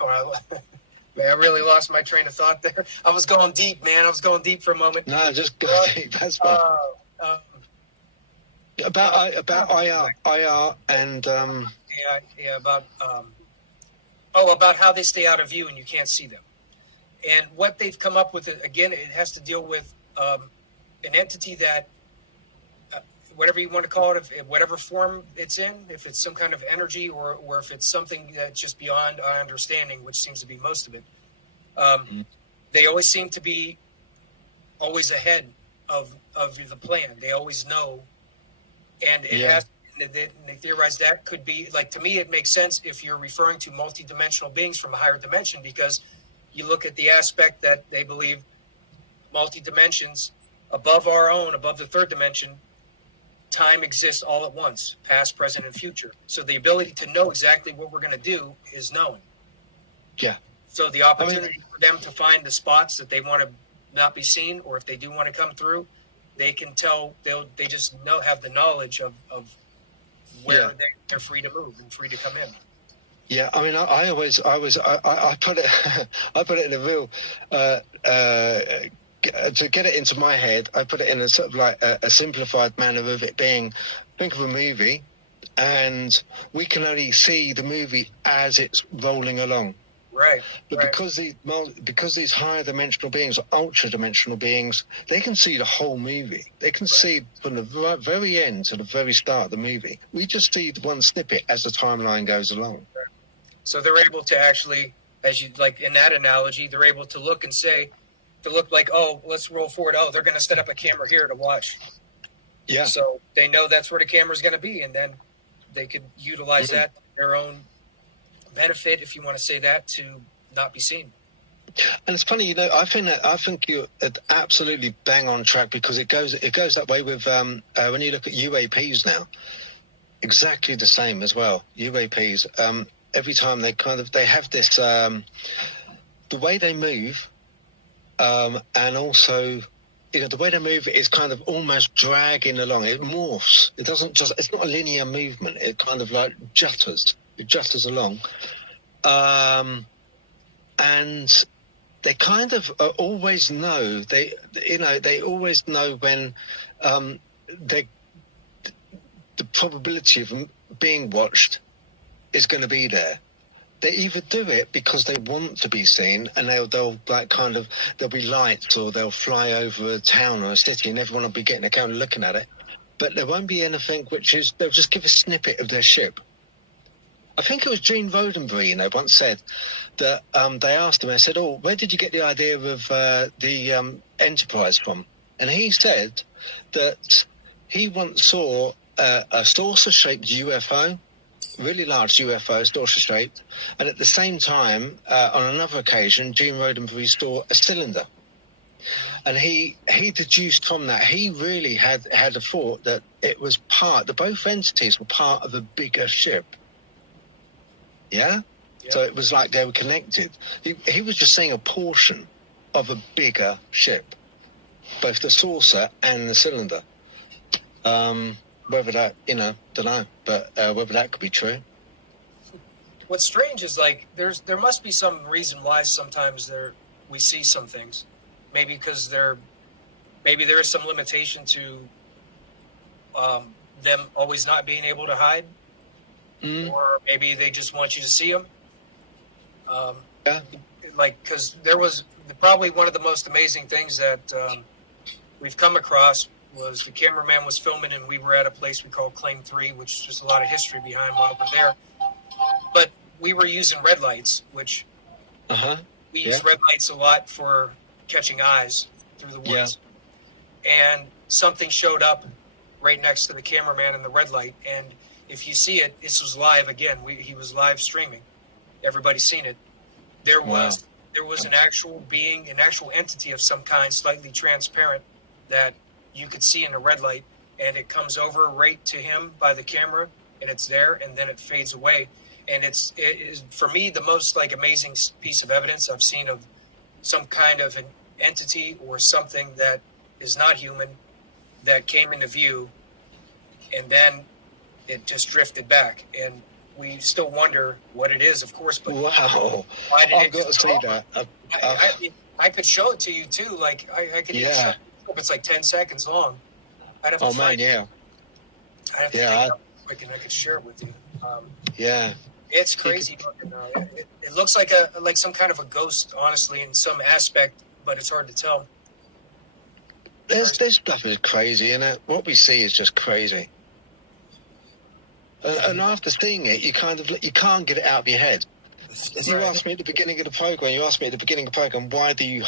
Man, I really lost my train of thought there. I was going deep, man. I was going deep for a moment. No, just go deep. That's fine. About IR and about how they stay out of view and you can't see them. And what they've come up with, again, it has to deal with an entity that, whatever you want to call it, whatever form it's in, if it's some kind of energy or if it's something that's just beyond our understanding, which seems to be most of it, they always seem to be always ahead of the plan. They always know. And it has, they theorize that could be, like, to me, it makes sense if you're referring to multidimensional beings from a higher dimension, because you look at the aspect that they believe multi-dimensions above our own, above the third dimension, time exists all at once, past, present, and future. So the ability to know exactly what we're going to do is known. Yeah. So the opportunity for them to find the spots that they want to not be seen, or if they do want to come through, they can tell. They just have the knowledge of where they're free to move and free to come in. Yeah, I mean, I put it I put it in a real to get it into my head. I put it in a sort of like a simplified manner of it being, think of a movie, and we can only see the movie as it's rolling along. Right. But because these higher dimensional beings are ultra dimensional beings, they can see the whole movie. They can see from the very end to the very start of the movie. We just see the one snippet as the timeline goes along. So they're able to actually, as you like in that analogy, they're able to look and say, to look like, oh, let's roll forward. Oh, they're going to set up a camera here to watch. Yeah. So they know that's where the camera's going to be, and then they could utilize that to their own benefit, if you want to say that, to not be seen. And it's funny, I think you're absolutely bang on track, because it goes that way with when you look at UAPs now, exactly the same as well. UAPs, every time they have this the way they move, and also the way they move is kind of almost dragging along. It morphs. It's not a linear movement. It kind of like jutters. It jutters along. And they kind of always know. They always know when they the probability of them being watched is going to be there. They either do it because they want to be seen, and they'll like kind of there'll be lights, or they'll fly over a town or a city, and everyone will be getting a camera looking at it. But there won't be anything which is they'll just give a snippet of their ship. I think it was Gene Roddenberry, once said that they asked him. I said, "Oh, where did you get the idea of the Enterprise from?" And he said that he once saw a saucer-shaped UFO. Really large UFO, saucer-shaped, and at the same time, on another occasion, Gene Roddenberry saw a cylinder, and he deduced from that. He really had a thought that it was both entities were part of a bigger ship. Yeah, Yep. so it was like they were connected. He was just seeing a portion of a bigger ship, both the saucer and the cylinder. Whether that, don't know, but whether that could be true. What's strange is like there must be some reason why sometimes we see some things. Maybe because there is some limitation to them always not being able to hide, or maybe they just want you to see them. Yeah. Like, because there was probably one of the most amazing things that we've come across was the cameraman was filming, and we were at a place we call Claim 3, which is just a lot of history behind while we're there. But we were using red lights, which we use red lights a lot for catching eyes through the woods. Yeah. And something showed up right next to the cameraman in the red light. And if you see it, this was live again. He was live streaming. Everybody's seen it. There was an actual being, an actual entity of some kind, slightly transparent, that you could see in a red light, and it comes over right to him by the camera, and it's there, and then it fades away. And it is for me the most like amazing piece of evidence I've seen of some kind of an entity or something that is not human that came into view, and then it just drifted back. And we still wonder what it is, of course. But wow, why did I've got to see that. I could show it to you too. Like I could even show it. It's like 10 seconds long. I'd have to find it. I'd have to think it up quick, and I could share it with you. It's crazy looking though. It looks like some kind of a ghost, honestly, in some aspect, but it's hard to tell. This stuff is crazy, isn't it? What we see is just crazy. And after seeing it, you can't get it out of your head. You asked me at the beginning of the program, why do you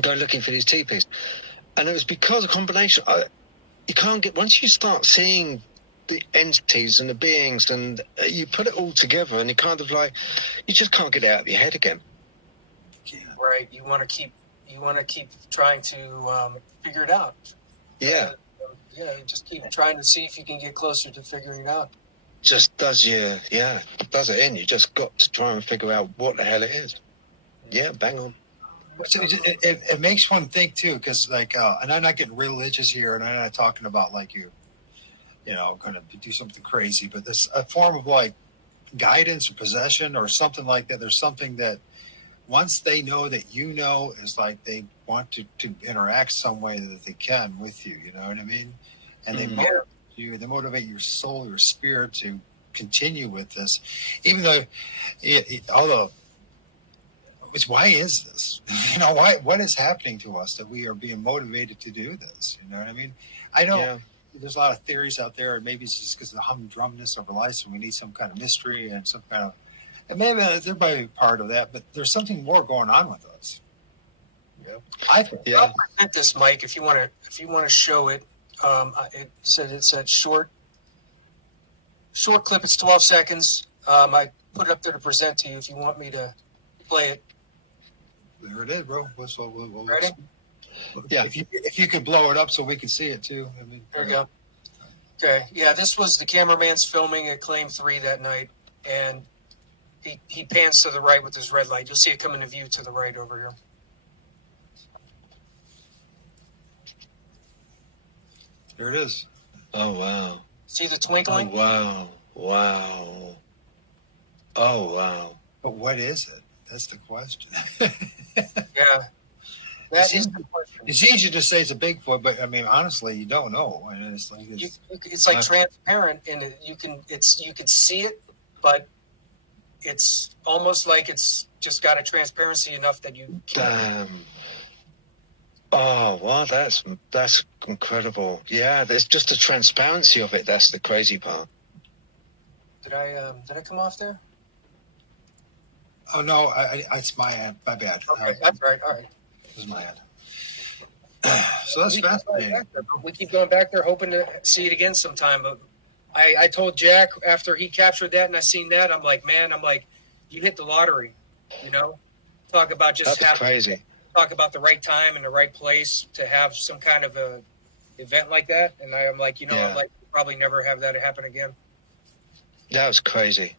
go looking for these teepees? And it was because a combination. You can't get, once you start seeing the entities and the beings, and you put it all together, and you kind of like, you just can't get it out of your head again. Right. You want to keep trying to figure it out. Yeah. You just keep trying to see if you can get closer to figuring it out. Just does it in. You just got to try and figure out what the hell it is. Yeah, bang on. It makes one think too, because like, and I'm not getting religious here, and I'm not talking about like you know, going to do something crazy, but there's a form of like guidance or possession or something like that. There's something that once they know that is like they want to interact some way that they can with you. You know what I mean? And they motivate you. They motivate your soul, your spirit to continue with this, even though, although. It's why is this? What is happening to us that we are being motivated to do this? You know what I mean? I know there's a lot of theories out there, and maybe it's just because of the humdrumness of our lives, and we need some kind of mystery and some kind of, and maybe there might be part of that, but there's something more going on with us. Yeah, I think. Yeah. I'll present this, Mike, if you want to show it. It's a short clip. It's 12 seconds. I put it up there to present to you if you want me to play it. There it is, bro. We'll Ready? Yeah. If you could blow it up so we can see it too. I mean, there we go. Okay. Yeah, this was the cameraman's filming at Claim 3 that night, and he pans to the right with his red light. You'll see it come into view to the right over here. There it is. Oh, wow. See the twinkling? Oh, wow. Oh, wow. But what is it? That's the question. That is the question. It's easy to say it's a Bigfoot, but I mean, honestly, you don't know. And it's like It's like transparent, and you can see it, but it's almost like it's just got a transparency enough that you can't. Damn. Oh, wow, that's incredible. Yeah, there's just the transparency of it. That's the crazy part. Did I come off there? Oh no, it's my ad. My bad. Okay, that's right. All right. This is my ad. So that's fascinating. We keep going back there, hoping to see it again sometime. But I told Jack after he captured that and I seen that, I'm like, you hit the lottery. You know, talk about just That's crazy. Talk about the right time and the right place to have some kind of a event like that. And I'm like, I'm like, probably never have that happen again. That was crazy.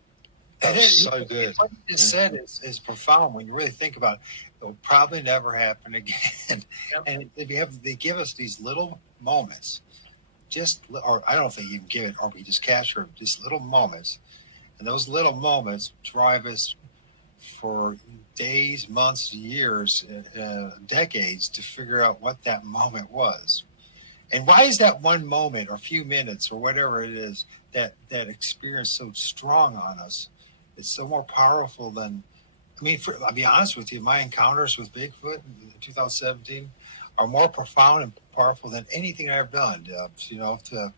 That was so good. What you just said is profound when you really think about it. It will probably never happen again. Yep. And they give us these little moments, or I don't know if they even give it, or we just capture just little moments, and those little moments drive us for days, months, years, decades to figure out what that moment was. And why is that one moment or a few minutes or whatever it is that experience so strong on us? It's so more powerful than, I'll be honest with you, my encounters with Bigfoot in 2017 are more profound and powerful than anything I've done. To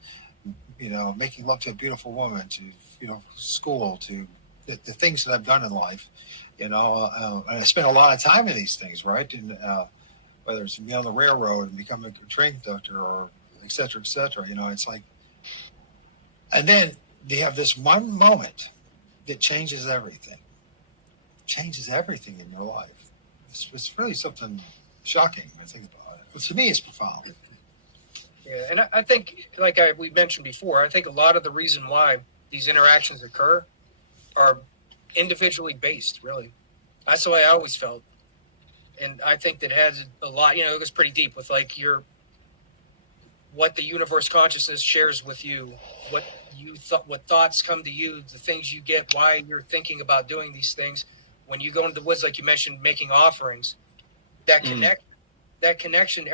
making love to a beautiful woman, to school, to the things that I've done in life. And I spent a lot of time in these things, right? And whether it's be on the railroad and become a train conductor or et cetera, it's like, and then you have this one moment that changes everything in your life. It's really something shocking when I think about it. But to me, it's profound. Yeah, and I think, like we mentioned before, I think a lot of the reason why these interactions occur are individually based, really. That's the way I always felt. And I think that has a lot, it goes pretty deep with like what the universe consciousness shares with you, what thoughts come to you, the things you get, why you're thinking about doing these things. When you go into the woods, like you mentioned, making offerings, that connection,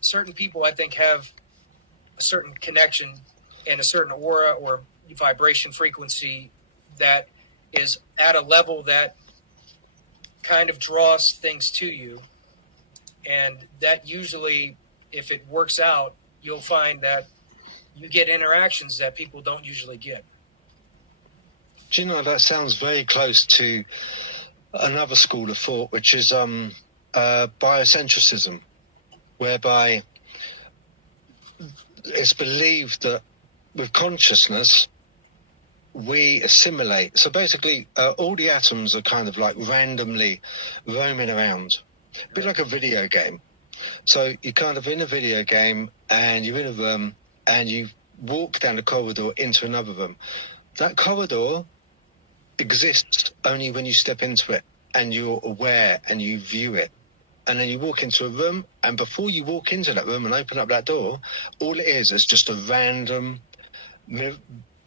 certain people I think have a certain connection and a certain aura or vibration frequency that is at a level that kind of draws things to you. And that usually, if it works out, you'll find that you get interactions that people don't usually get. Do you know, that sounds very close to another school of thought, which is biocentricism, whereby it's believed that with consciousness, we assimilate. So basically, all the atoms are kind of like randomly roaming around, a bit like a video game. So you're kind of in a video game and you're in a room and you walk down the corridor into another room. That corridor exists only when you step into it and you're aware and you view it. And then you walk into a room, and before you walk into that room and open up that door, all it is just a random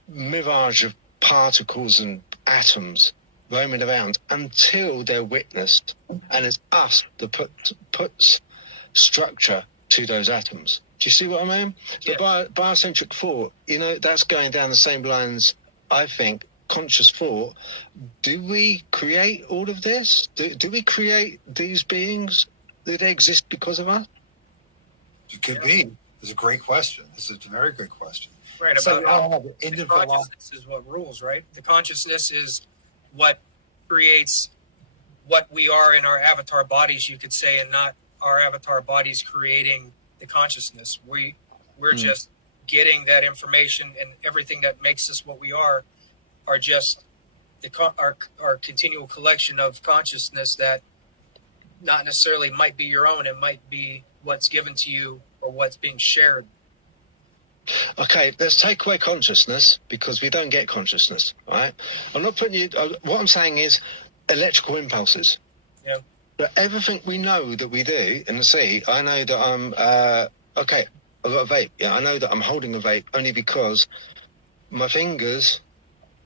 mirage of particles and atoms roaming around until they're witnessed. And it's us that puts structure to those atoms. Do you see what I mean? Yeah. The biocentric thought, that's going down the same lines, I think, conscious thought. Do we create all of this? Do we create these beings? Do they exist because of us? It could be. It's a great question. It's a very good question. Right, about how the consciousness is what rules, right? The consciousness is what creates what we are in our avatar bodies, you could say, and not our avatar bodies creating the consciousness. We're just getting that information, and everything that makes us what we are just our continual collection of consciousness that not necessarily might be your own. It might be what's given to you or what's being shared. Okay, let's take away consciousness because we don't get consciousness, right? I'm not putting you... What I'm saying is electrical impulses. Yeah. But everything we know that we do in the sea, I know that I'm... okay, I've got a vape. Yeah, I know that I'm holding a vape only because my fingers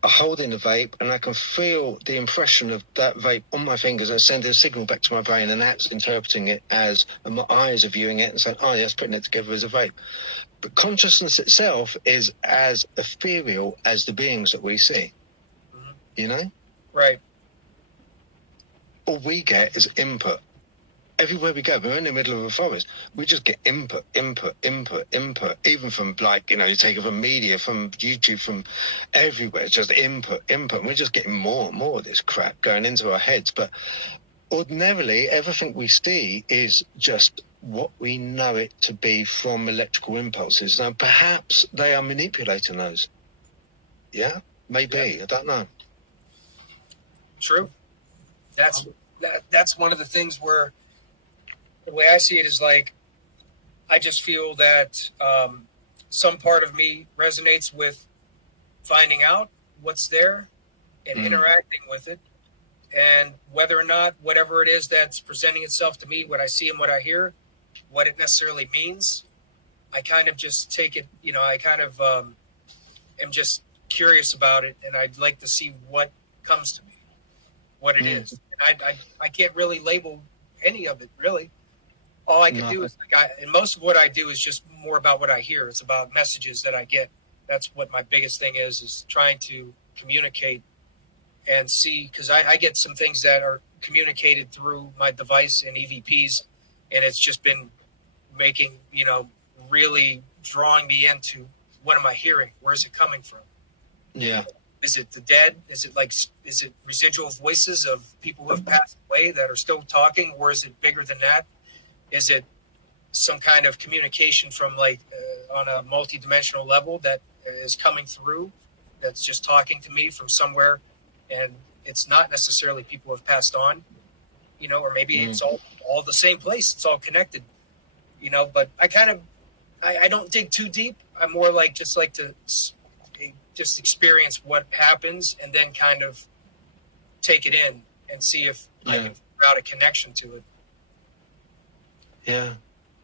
are holding the vape, and I can feel the impression of that vape on my fingers and sending a signal back to my brain, and that's interpreting it as, and my eyes are viewing it and saying, oh yes, putting it together as a vape. But consciousness itself is as ethereal as the beings that we see. You know? Right. All we get is input. Everywhere we go, we're in the middle of a forest, we just get input, even from, like, you know, you take it from media, from YouTube, from everywhere. It's just input. And we're just getting more and more of this crap going into our heads. But ordinarily, everything we see is just what we know it to be from electrical impulses. Now, perhaps they are manipulating those. Yeah? Maybe. I don't know. True. That's one of the things where the way I see it is like, I just feel that some part of me resonates with finding out what's there and interacting with it. And whether or not whatever it is that's presenting itself to me, what I see and what I hear, what it necessarily means, I kind of just take it, you know, I kind of am just curious about it, and I'd like to see what comes to me, what it is. And I can't really label any of it, really. All I can do is, and most of what I do is just more about what I hear. It's about messages that I get. That's what my biggest thing is trying to communicate and see, because I get some things that are communicated through my device and EVPs, and it's just been making, you know, really drawing me into, what am I hearing? Where is it coming from? Yeah. Is it the dead? Is it residual voices of people who have passed away that are still talking? Or is it bigger than that? Is it some kind of communication from, like, on a multi-dimensional level that is coming through, that's just talking to me from somewhere, and it's not necessarily people who have passed on, you know, or maybe it's all the same place. It's all connected, you know, but I don't dig too deep. I'm more like, just like to just experience what happens and then kind of take it in and see if I can figure out a connection to it. Yeah.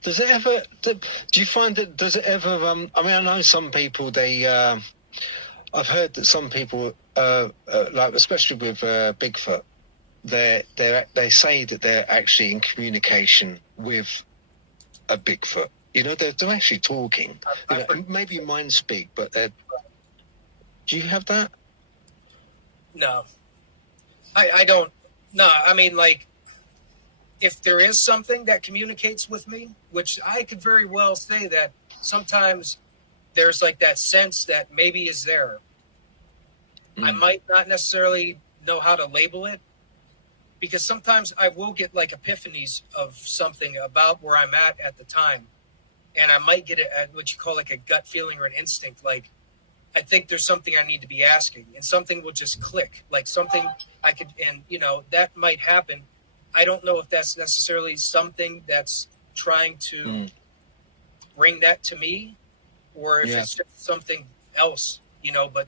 Does it ever, do you find that, does it ever, I mean, I know some people, I've heard that some people, like, especially with Bigfoot, they say that they're actually in communication with a Bigfoot. You know, they're actually talking. You know, maybe mind speak, but do you have that? No. I don't. No, I mean, like, if there is something that communicates with me, which I could very well say that sometimes there's like that sense that maybe is there. I might not necessarily know how to label it, because sometimes I will get like epiphanies of something about where I'm at the time. And I might get what you call like a gut feeling or an instinct. Like, I think there's something I need to be asking, and something will just click, like something I could, and you know, that might happen. I don't know if that's necessarily something that's trying to bring that to me, or if it's just something else, you know. But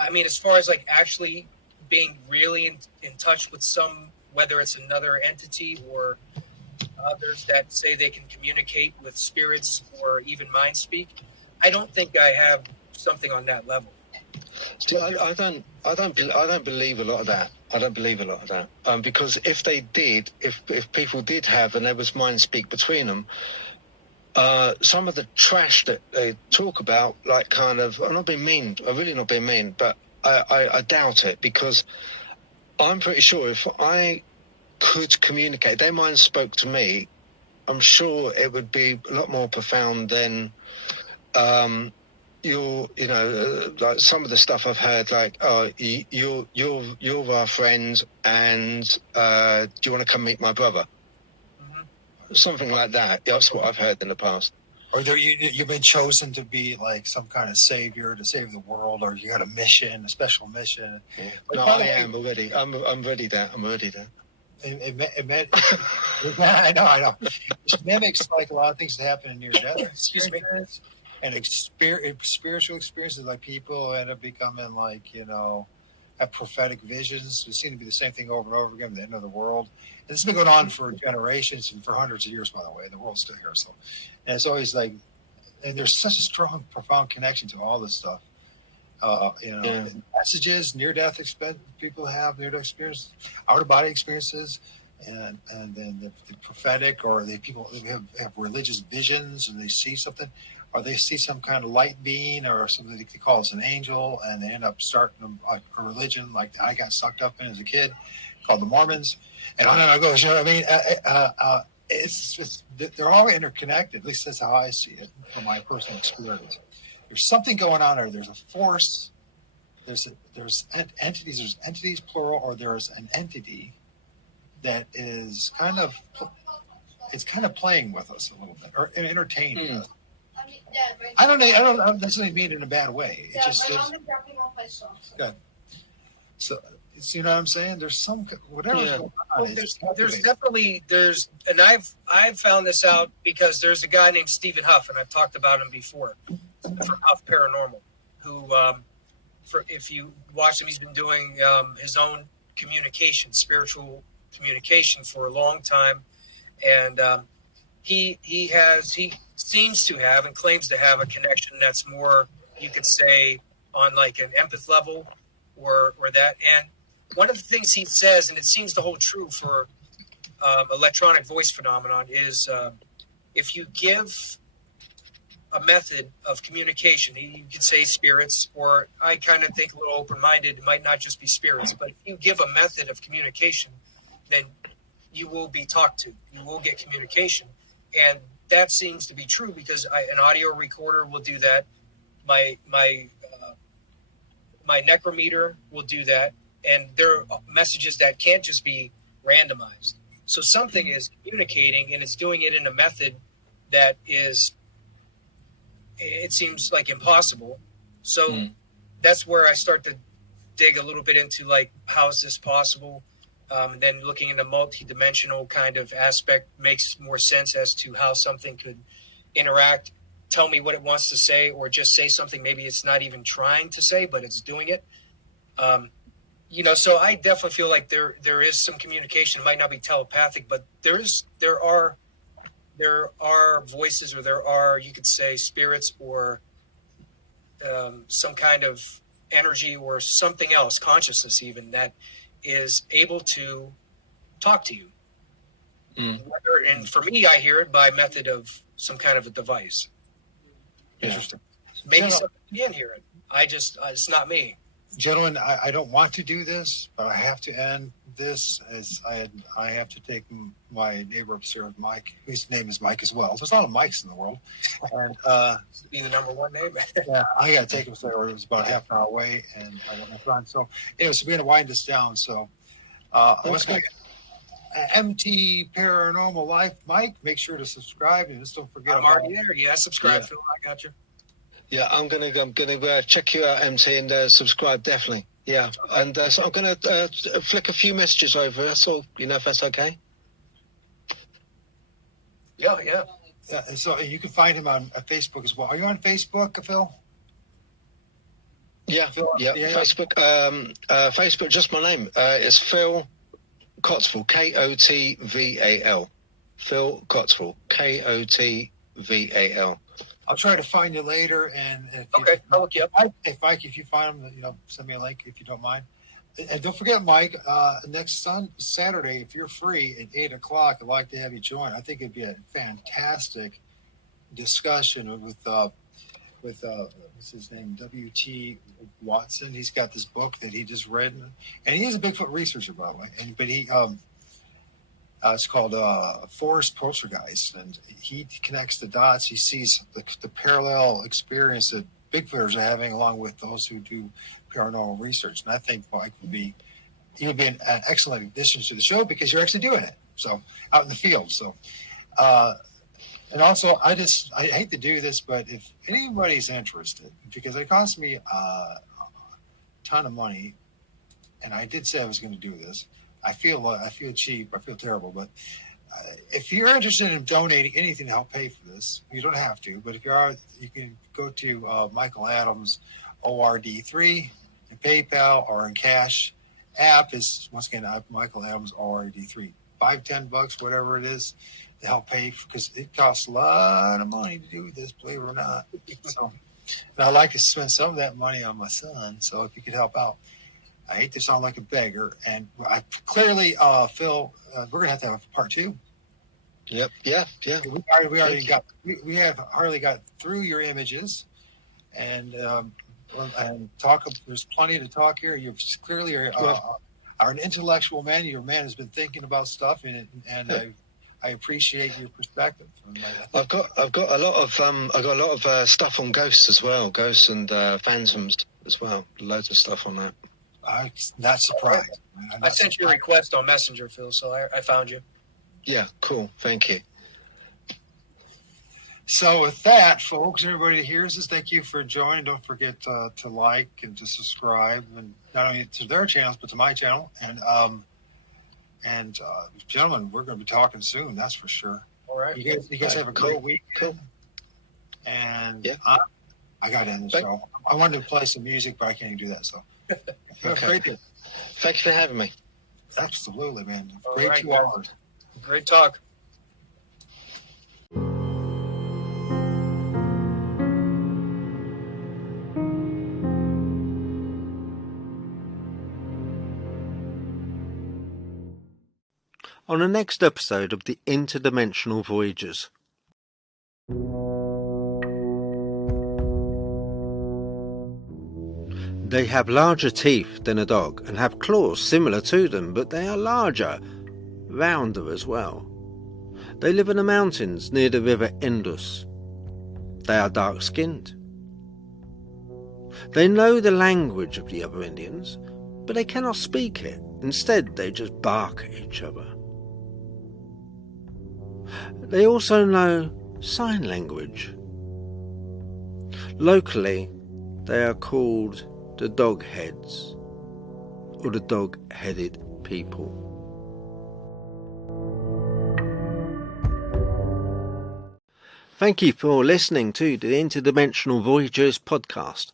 I mean, as far as like actually being really in touch with some, whether it's another entity or others that say they can communicate with spirits or even mind speak, I don't think I have something on that level. See, I don't believe a lot of that. I don't believe a lot of that. Because if they did, if people did have, and there was mind speak between them, some of the trash that they talk about, like, kind of, I'm not being mean, I'm really not being mean, but I doubt it, because I'm pretty sure if I could communicate, their mind spoke to me, I'm sure it would be a lot more profound than like some of the stuff I've heard, like, oh, you're our friend, and do you want to come meet my brother? Something like that. That's what I've heard in the past. Or you've been chosen to be like some kind of savior to save the world, or you got a mission, a special mission. Yeah. No, I am already. I'm ready there. I'm already there. I know. It mimics like a lot of things that happen in near-death Excuse and spiritual experiences. Like, people end up becoming, like, you know, have prophetic visions. It seems to be the same thing over and over again. The end of the world. And this has been going on for generations and for hundreds of years, by the way. The world's still here, so. And it's always like, and there's such a strong, profound connection to all this stuff. Yeah. Messages, near-death people have near-death experiences, out-of-body experiences, and then the prophetic, or people have religious visions, and they see something, or they see some kind of light being, or something they call it an angel, and they end up starting a religion like I got sucked up in as a kid, called the Mormons, and on and on it goes. You know what I mean? They're all interconnected. At least that's how I see it from my personal experience. There's something going on there. There's a force. There's entities. There's entities plural, or there's an entity that is kind of playing with us a little bit, or entertaining us. I don't necessarily mean it in a bad way. It just is. Good. So you know what I'm saying? There's some whatever's going on. There's definitely and I've found this out because there's a guy named Stephen Huff, and I've talked about him before, from Huff Paranormal, who if you watch him, he's been doing his own spiritual communication for a long time, and he seems to have and claims to have a connection that's more, you could say, on like an empath level, or that. And one of the things he says, and it seems to hold true for electronic voice phenomenon, is if you give a method of communication, you could say spirits, or I kind of think a little open-minded, it might not just be spirits, but if you give a method of communication, then you will be talked to. You will get communication. And that seems to be true because an audio recorder will do that. My necrometer will do that. And there are messages that can't just be randomized. So something is communicating, and it's doing it in a method that is, it seems like, impossible. So that's where I start to dig a little bit into, like, how is this possible? And then looking into multi-dimensional kind of aspect makes more sense as to how something could interact, tell me what it wants to say, or just say something maybe it's not even trying to say, but it's doing it. So I definitely feel like there is some communication. It might not be telepathic, but there are voices, or there are, you could say, spirits, or some kind of energy, or something else, consciousness even, that is able to talk to you. And for me, I hear it by method of some kind of a device. Interesting. Maybe somebody can hear it. It's not me. Gentlemen, I don't want to do this, but I have to end this as I have to take my neighbor upstairs, Mike, whose name is Mike as well. There's a lot of Mikes in the world. And be the number one name. Yeah, I got to take him upstairs. It was about a half an hour away, and I got my friend. So, anyway, so we're going to wind this down. So, let's go. MT Paranormal Life. Mike, make sure to subscribe, and just don't forget. I'm already there. Yeah, subscribe, Phil. I got you. Yeah, I'm gonna check you out, MT, and subscribe definitely. Yeah, and so I'm gonna flick a few messages over. That's all. If that's okay. Yeah. So you can find him on Facebook as well. Are you on Facebook, Phil? Yeah, Phil, yeah. Facebook. Facebook. Just my name. It's Phil Cotswold. Kotval. Phil Cotswold. Kotval. I'll try to find you later, and I'll look you up. Mike, if you find him, send me a link if you don't mind. And don't forget, Mike, next Saturday, if you're free at 8:00, I'd like to have you join. I think it'd be a fantastic discussion with what's his name, W.T. Watson. He's got this book that he just read, and he is a Bigfoot researcher, by the way. But he it's called Forest Poltergeist, and he connects the dots. He sees the parallel experience that Bigfooters are having, along with those who do paranormal research. And I think Mike would be an excellent addition to the show because you're actually doing it, so out in the field. So, and also, I hate to do this, but if anybody's interested, because it cost me a ton of money, and I did say I was going to do this. I feel cheap. I feel terrible. But if you're interested in donating anything to help pay for this, you don't have to. But if you are, you can go to Michael Adams, O.R.D. 3, in PayPal or in cash. App is, once again, Michael Adams, O.R.D. 3. $5-10, whatever it is, to help pay, because it costs a lot of money to do this, believe it or not. So And I'd like to spend some of that money on my son. So if you could help out, I hate to sound like a beggar. And I clearly, Phil, we're going to have part 2. Yep. Yeah. We have hardly got through your images, and talk. There's plenty to talk here. You clearly are an intellectual man. Your man has been thinking about stuff, and I appreciate your perspective. I've got a lot of stuff on ghosts as well, ghosts and phantoms as well. Loads of stuff on that. I'm not surprised. I sent you a request on Messenger, Phil, so I found you. Yeah, cool. Thank you. So with that, folks, everybody that hears this, thank you for joining. Don't forget to like and to subscribe, and not only to their channels but to my channel. And gentlemen, we're going to be talking soon. That's for sure. All right. You guys have a great week. Cool. And yeah. I got to end the show. I wanted to play some music, but I can't even do that. So okay. Great day. Thank you for having me. Absolutely, man. All Great right, 2 guys. hours. Great talk. On the next episode of the Interdimensional Voyagers. They have larger teeth than a dog and have claws similar to them, but they are larger, rounder as well. They live in the mountains near the river Indus. They are dark-skinned. They know the language of the other Indians, but they cannot speak it. Instead, they just bark at each other. They also know sign language. Locally, they are called the Dogheads, or the Dog-Headed People. Thank you for listening to the Interdimensional Voyagers podcast.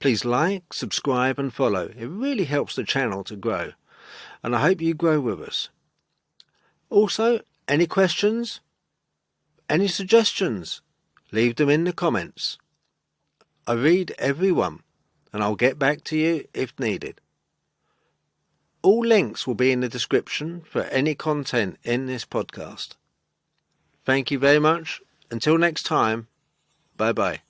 Please like, subscribe and follow. It really helps the channel to grow, and I hope you grow with us. Also, any questions? Any suggestions? Leave them in the comments. I read every one, and I'll get back to you if needed. All links will be in the description for any content in this podcast. Thank you very much. Until next time, bye bye.